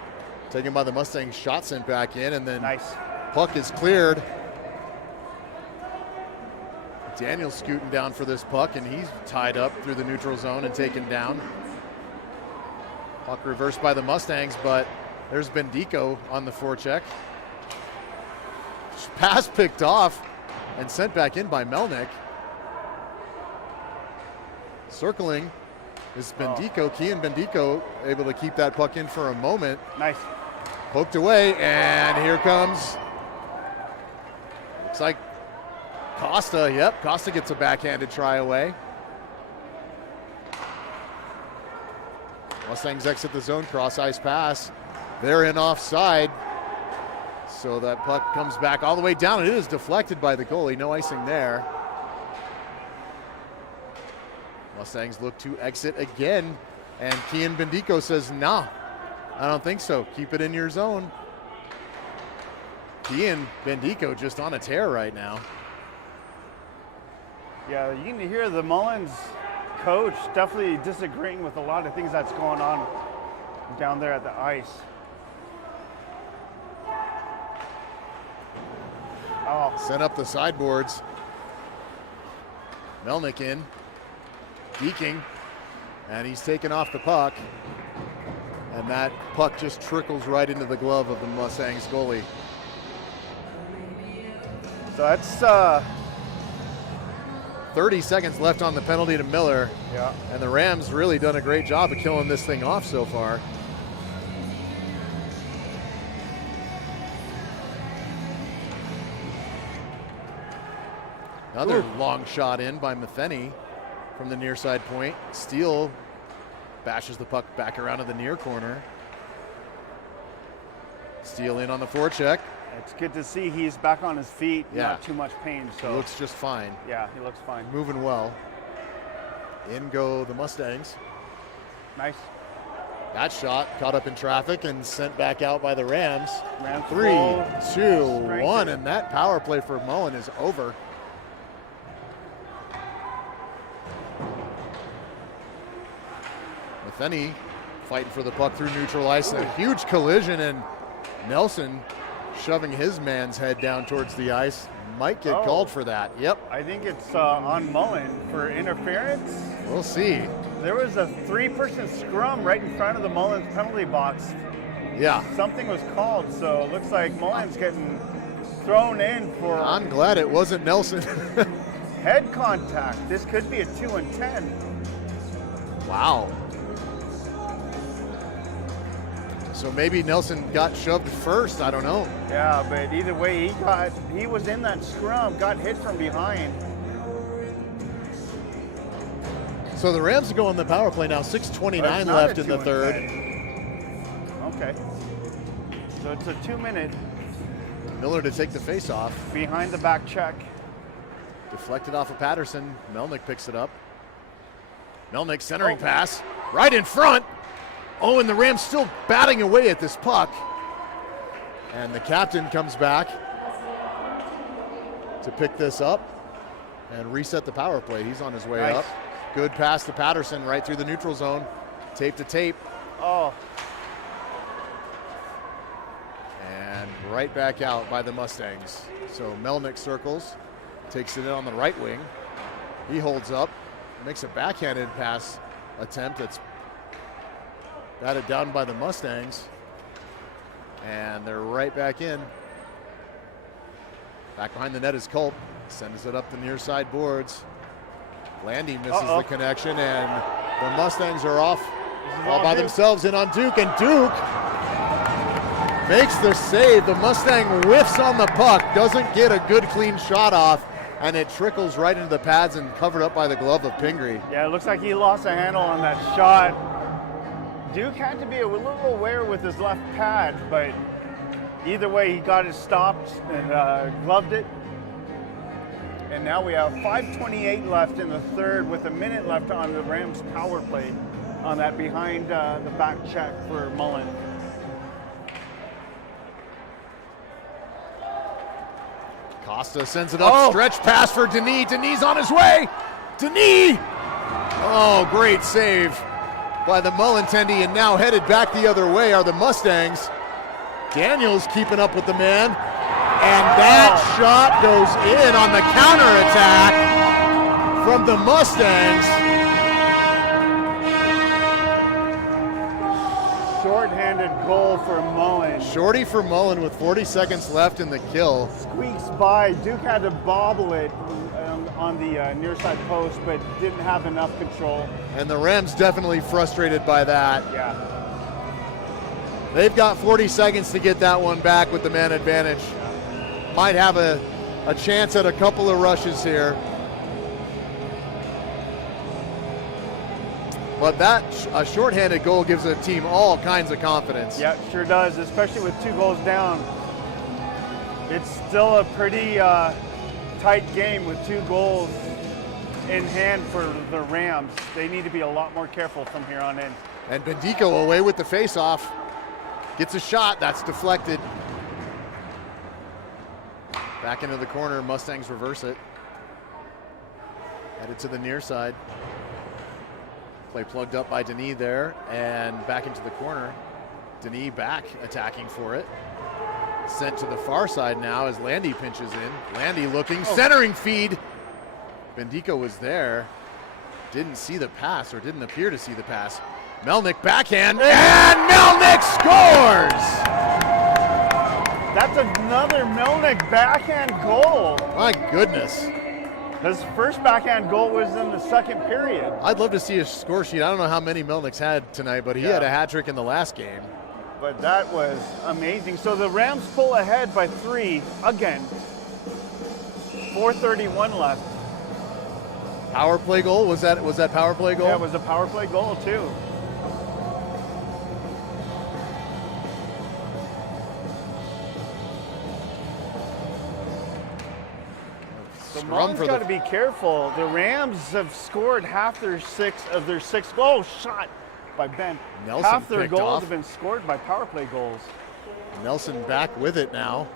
taken by the Mustangs, shot sent back in, and then Nice. puck is cleared. Daniel's scooting down for this puck, and he's tied up through the neutral zone and taken down. Puck reversed by the Mustangs, but there's Bendico on the forecheck. Pass picked off and sent back in by Melnick. Circling is Bendico. Kian Bendico able to keep that puck in for a moment. Nice. Poked away, and here comes, looks like Costa. Yep, Costa gets a backhanded try away. Mustangs exit the zone, cross ice pass. They're in offside. So that puck comes back all the way down, and it is deflected by the goalie. No icing there. Mustangs look to exit again, and Kian Bendico says, nah, I don't think so. Keep it in your zone. Kian Bendico just on a tear right now. Yeah, you can hear the Mullins coach definitely disagreeing with a lot of things that's going on down there at the ice. Oh, Sent up the sideboards. Melnick in. Deaking. And he's taken off the puck. And that puck just trickles right into the glove of the Mustangs goalie. so that's 30 seconds left on the penalty to Miller. yeah. And the Rams really done a great job of killing this thing off so far. Another long shot in by Matheny from the near side point. Steele bashes the puck back around to the near corner. Steele in on the forecheck. It's good to see he's back on his feet, Yeah. not too much pain. So Looks just fine. yeah, he looks fine. Moving well. In go the Mustangs. Nice. That shot caught up in traffic and sent back out by the Rams. Rams 3, full 2, strength. 1, and that power play for Mullen is over. Matheny fighting for the puck through neutral ice. A huge collision, and Nelson shoving his man's head down towards the ice. Might get called for that. Yep, I think it's on Mullen for interference. we'll see. There was a 3-person scrum right in front of the Mullins penalty box. Yeah, Something was called, so it looks like Mullen's getting thrown in for I'm glad it wasn't Nelson. head contact. This could be a 2 and 10. Wow. So maybe Nelson got shoved first. I don't know. Yeah, but either way, he was in that scrum, got hit from behind. So the Rams go on the power play now. 6:29 But it's not left a in the 2 and third. 10. Okay. So it's a 2-minute Miller to take the face-off. behind the back check. Deflected off of Patterson. Melnick picks it up. Melnick centering pass right in front. Oh, and the Rams still batting away at this puck. And the captain comes back to pick this up and reset the power play. He's on his way Nice. up. Good pass to Patterson right through the neutral zone. Tape to tape. Oh, And right back out by the Mustangs. So Melnick circles, takes it in on the right wing. He holds up, makes a backhanded pass attempt that's batted down by the Mustangs. And they're right back in. Back behind the net is Culp. Sends it up the near side boards. Landy misses the connection, and the Mustangs are off all by themselves in on Duke, and Duke makes the save. The Mustang whiffs on the puck, doesn't get a good clean shot off, and it trickles right into the pads and covered up by the glove of Pingree. Yeah, it looks like he lost a handle on that shot. Duke had to be a little aware with his left pad, but either way, he got it stopped and gloved it. And now we have 5:28 left in the third with a minute left on the Rams power play on that behind the back check for Mullen. Costa sends it up, stretch pass for Denis. Denis on his way. Denis! Oh, great save by the Mullen tendy, and now headed back the other way are the Mustangs. Daniels keeping up with the man, and that shot goes in on the counterattack from the Mustangs. Short-handed goal for Mullen. Shorty for Mullen with 40 seconds left in the kill. Squeaks by. Duke had to bobble it on the near side post, but didn't have enough control. And the Rams definitely frustrated by that. Yeah. They've got 40 seconds to get that one back with the man advantage. Might have a chance at a couple of rushes here. But that a shorthanded goal gives a team all kinds of confidence. Yeah, sure does, especially with 2 goals down. It's still a pretty tight game with 2 goals in hand for the Rams. They need to be a lot more careful from here on in. And Bendico away with the face-off. Gets a shot, that's deflected. Back into the corner, Mustangs reverse it. Headed to the near side. Play plugged up by Denis there, and back into the corner. Denis back attacking for it. Sent to the far side now as Landy pinches in. Landy looking, centering feed. Bendico was there. Didn't see the pass, or didn't appear to see the pass. Melnick backhand, and Melnick scores! That's another Melnick backhand goal. My goodness. His first backhand goal was in the second period. I'd love to see a score sheet. I don't know how many Melnick's had tonight, but he had a hat trick in the last game. But that was amazing. So the Rams pull ahead by 3 again. 4:31 left. Power play goal? Was that power play goal? Yeah, it was a power play goal too. So Mullen's got to be careful. The Rams have scored half their 6 of their 6 goals. Shot by Ben. Nelson half their picked goals off. have been scored by power play goals. Nelson back with it now.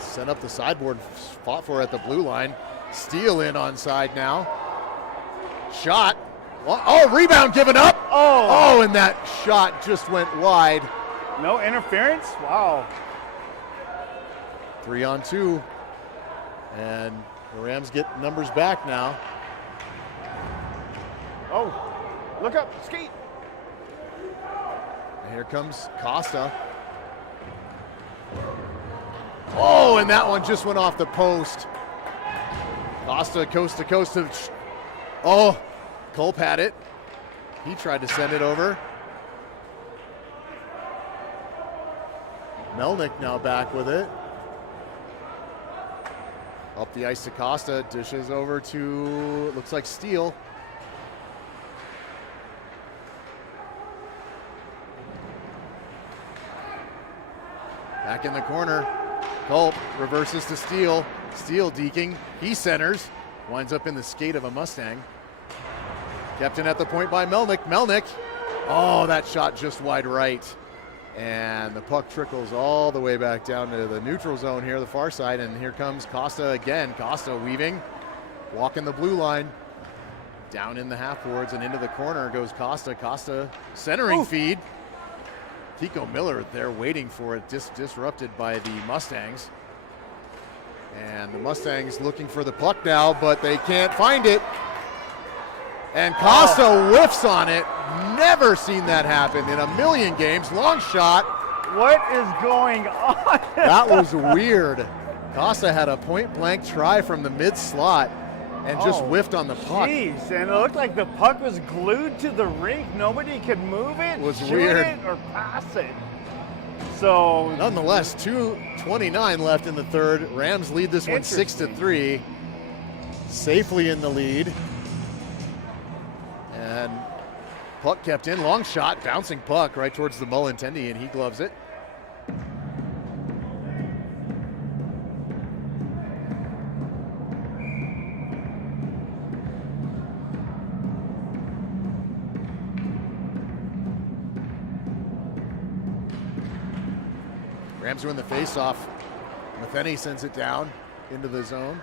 Set up the sideboard, fought for at the blue line. Steele in onside now. Shot. Oh, rebound given up. Oh, and that shot just went wide. No interference? Wow. 3-on-2. And the Rams get numbers back now. Oh, look up, skate. And here comes Costa. Oh, and that one just went off the post. Costa coast to coast. Oh, Culp had it. He tried to send it over. Melnick now back with it. Up the ice to Costa, dishes over to, looks like Steele. Back in the corner, Culp reverses to Steele. Steele deking, he centers, winds up in the skate of a Mustang. Kept in at the point by Melnick. Melnick, oh, that shot just wide right. And the puck trickles all the way back down to the neutral zone here, the far side, and here comes Costa again. Costa weaving, walking the blue line. Down in the half boards and into the corner goes Costa. Costa centering feed. Tico Miller there waiting for it, disrupted by the Mustangs. And the Mustangs looking for the puck now, but they can't find it. And Costa whiffs on it. Never seen that happen in a million games. Long shot. What is going on? That was weird. Costa had a point blank try from the mid slot and just whiffed on the puck. Jeez, and it looked like the puck was glued to the rink. Nobody could move it, It was shoot weird. it, or pass it. So nonetheless, 2:29 left in the third. Rams lead this one 6-3, safely in the lead. And puck kept in, long shot, bouncing puck right towards the Mullen tendy, and he gloves it. Rams win the faceoff. Matheny sends it down into the zone.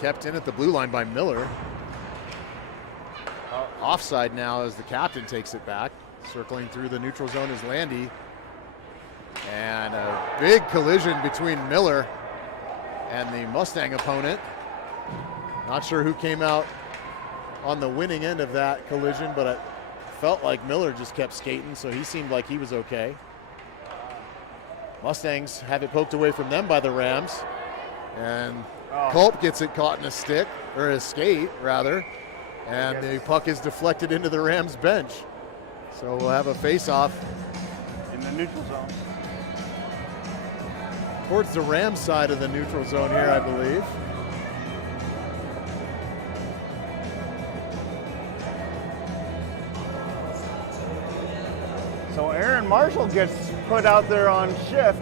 Kept in at the blue line by Miller. Offside now as the captain takes it back. Circling through the neutral zone is Landy. And a big collision between Miller and the Mustang opponent. Not sure who came out on the winning end of that collision, but it felt like Miller just kept skating, so he seemed like he was okay. Mustangs have it poked away from them by the Rams. And Culp gets it caught in a stick, or a skate rather, and the puck is deflected into the Rams bench. So we'll have a face-off in the neutral zone. Towards the Rams side of the neutral zone here, I believe. So Aaron Marshall gets put out there on shift.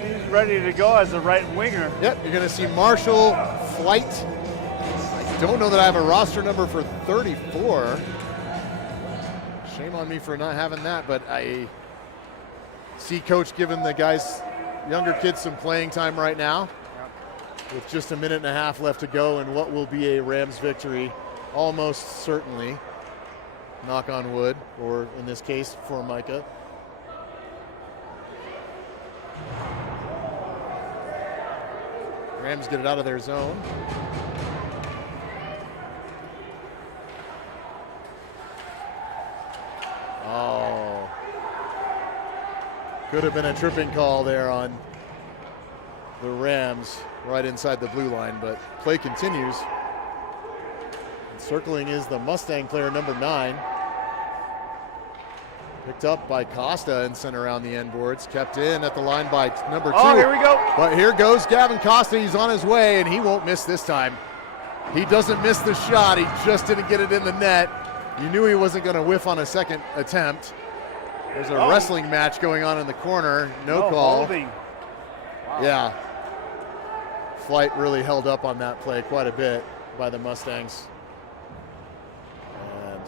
He's ready to go as a right winger. Yep, you're going to see Marshall flight. I don't know that I have a roster number for 34. Shame on me for not having that, but I see Coach giving the guys, younger kids, some playing time right now. With just a minute and a half left to go and what will be a Rams victory, almost certainly. Knock on wood, or in this case, for Micah. Rams get it out of their zone. Oh. Could have been a tripping call there on the Rams right inside the blue line, but play continues. And circling is the Mustang player, number 9. Picked up by Costa and sent around the end boards. Kept in at the line by number 2. Oh, here we go. But here goes Gavin Costa. He's on his way, and he won't miss this time. He doesn't miss the shot. He just didn't get it in the net. You knew he wasn't going to whiff on a second attempt. There's a wrestling match going on in the corner. No call. Holding. Wow. Yeah. Flight really held up on that play quite a bit by the Mustangs. And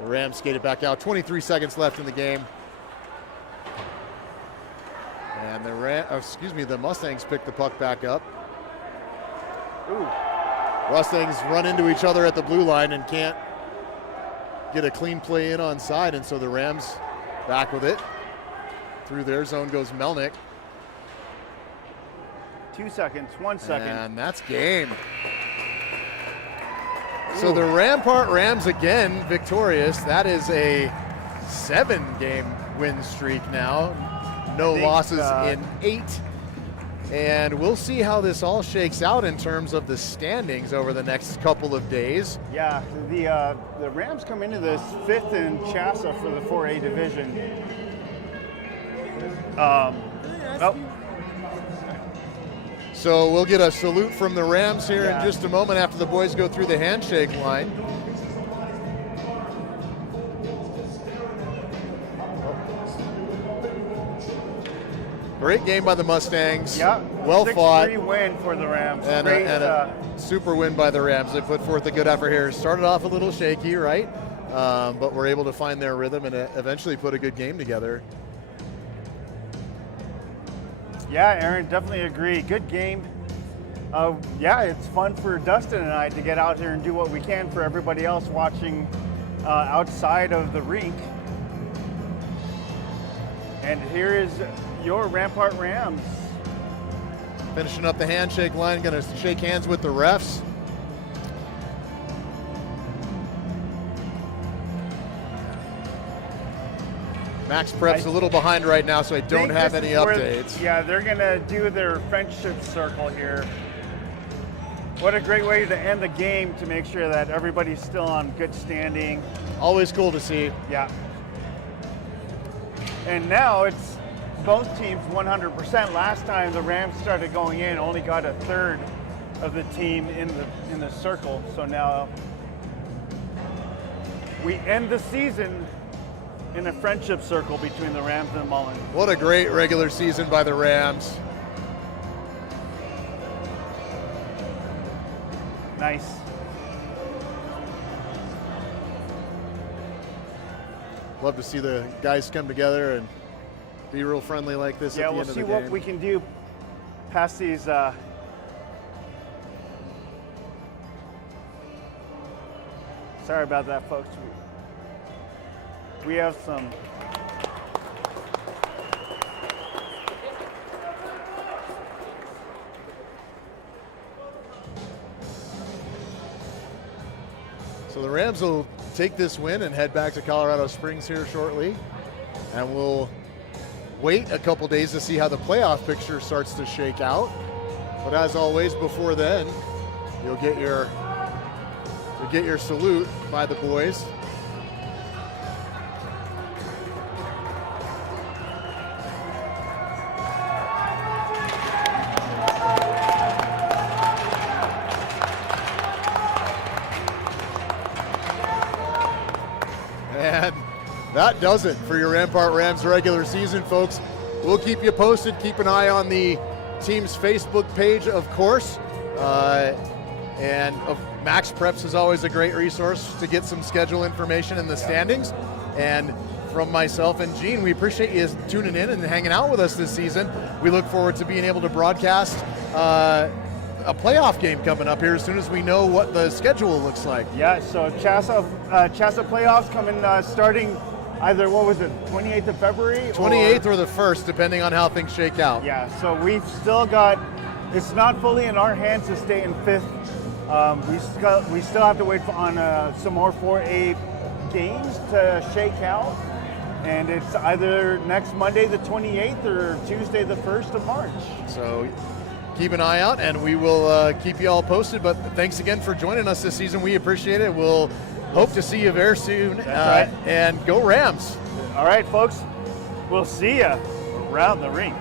the Rams skated back out. 23 seconds left in the game. And the Mustangs pick the puck back up. Ooh. Mustangs run into each other at the blue line and can't get a clean play in on side, and so the Rams back with it. Through their zone goes Melnick. 2 seconds, 1 second. And that's game. So the Rampart Rams again victorious. That is a 7-game win streak now. No losses in 8. And we'll see how this all shakes out in terms of the standings over the next couple of days. Yeah, the Rams come into this 5th in Chassa for the 4A division. So we'll get a salute from the Rams here in just a moment after the boys go through the handshake line. Great game by the Mustangs. Yeah, well fought. 6-3 win for the Rams. And a super win by the Rams. They put forth a good effort here. Started off a little shaky, right? But were able to find their rhythm and eventually put a good game together. Yeah, Aaron, definitely agree. Good game. Yeah, it's fun for Dustin and I to get out here and do what we can for everybody else watching outside of the rink. And here is your Rampart Rams. Finishing up the handshake line, going to shake hands with the refs. Max Prep's a little behind right now, so I don't have any updates. Yeah, they're going to do their friendship circle here. What a great way to end the game to make sure that everybody's still on good standing. Always cool to see. Yeah. And now it's both teams 100%. Last time the Rams started going in, only got a third of the team in the circle. So now we end the season in a friendship circle between the Rams and the Mullen. What a great regular season by the Rams. Nice. Love to see the guys come together and be real friendly like this Yeah, at the we'll end of see the what game. we can do past these. Sorry about that, folks. We have some. So the Rams will take this win and head back to Colorado Springs here shortly. And we'll wait a couple days to see how the playoff picture starts to shake out. But as always, before then, you'll get your salute by the boys. And that does it for your Rampart Rams regular season, folks. We'll keep you posted. Keep an eye on the team's Facebook page, of course. And Max Preps is always a great resource to get some schedule information in the standings. And from myself and Gene, we appreciate you tuning in and hanging out with us this season. We look forward to being able to broadcast a playoff game coming up here as soon as we know what the schedule looks like. Yeah, so Chassa playoffs coming starting either, 28th of February? 28th or the 1st, depending on how things shake out. Yeah, so we've still got, it's not fully in our hands to stay in 5th. We still have to wait on some more 4A games to shake out. And it's either next Monday the 28th or Tuesday the 1st of March. So keep an eye out, and we will keep you all posted. But thanks again for joining us this season. We appreciate it. We'll hope to see you very soon. That's right. And go Rams. All right, folks. We'll see you around the rink.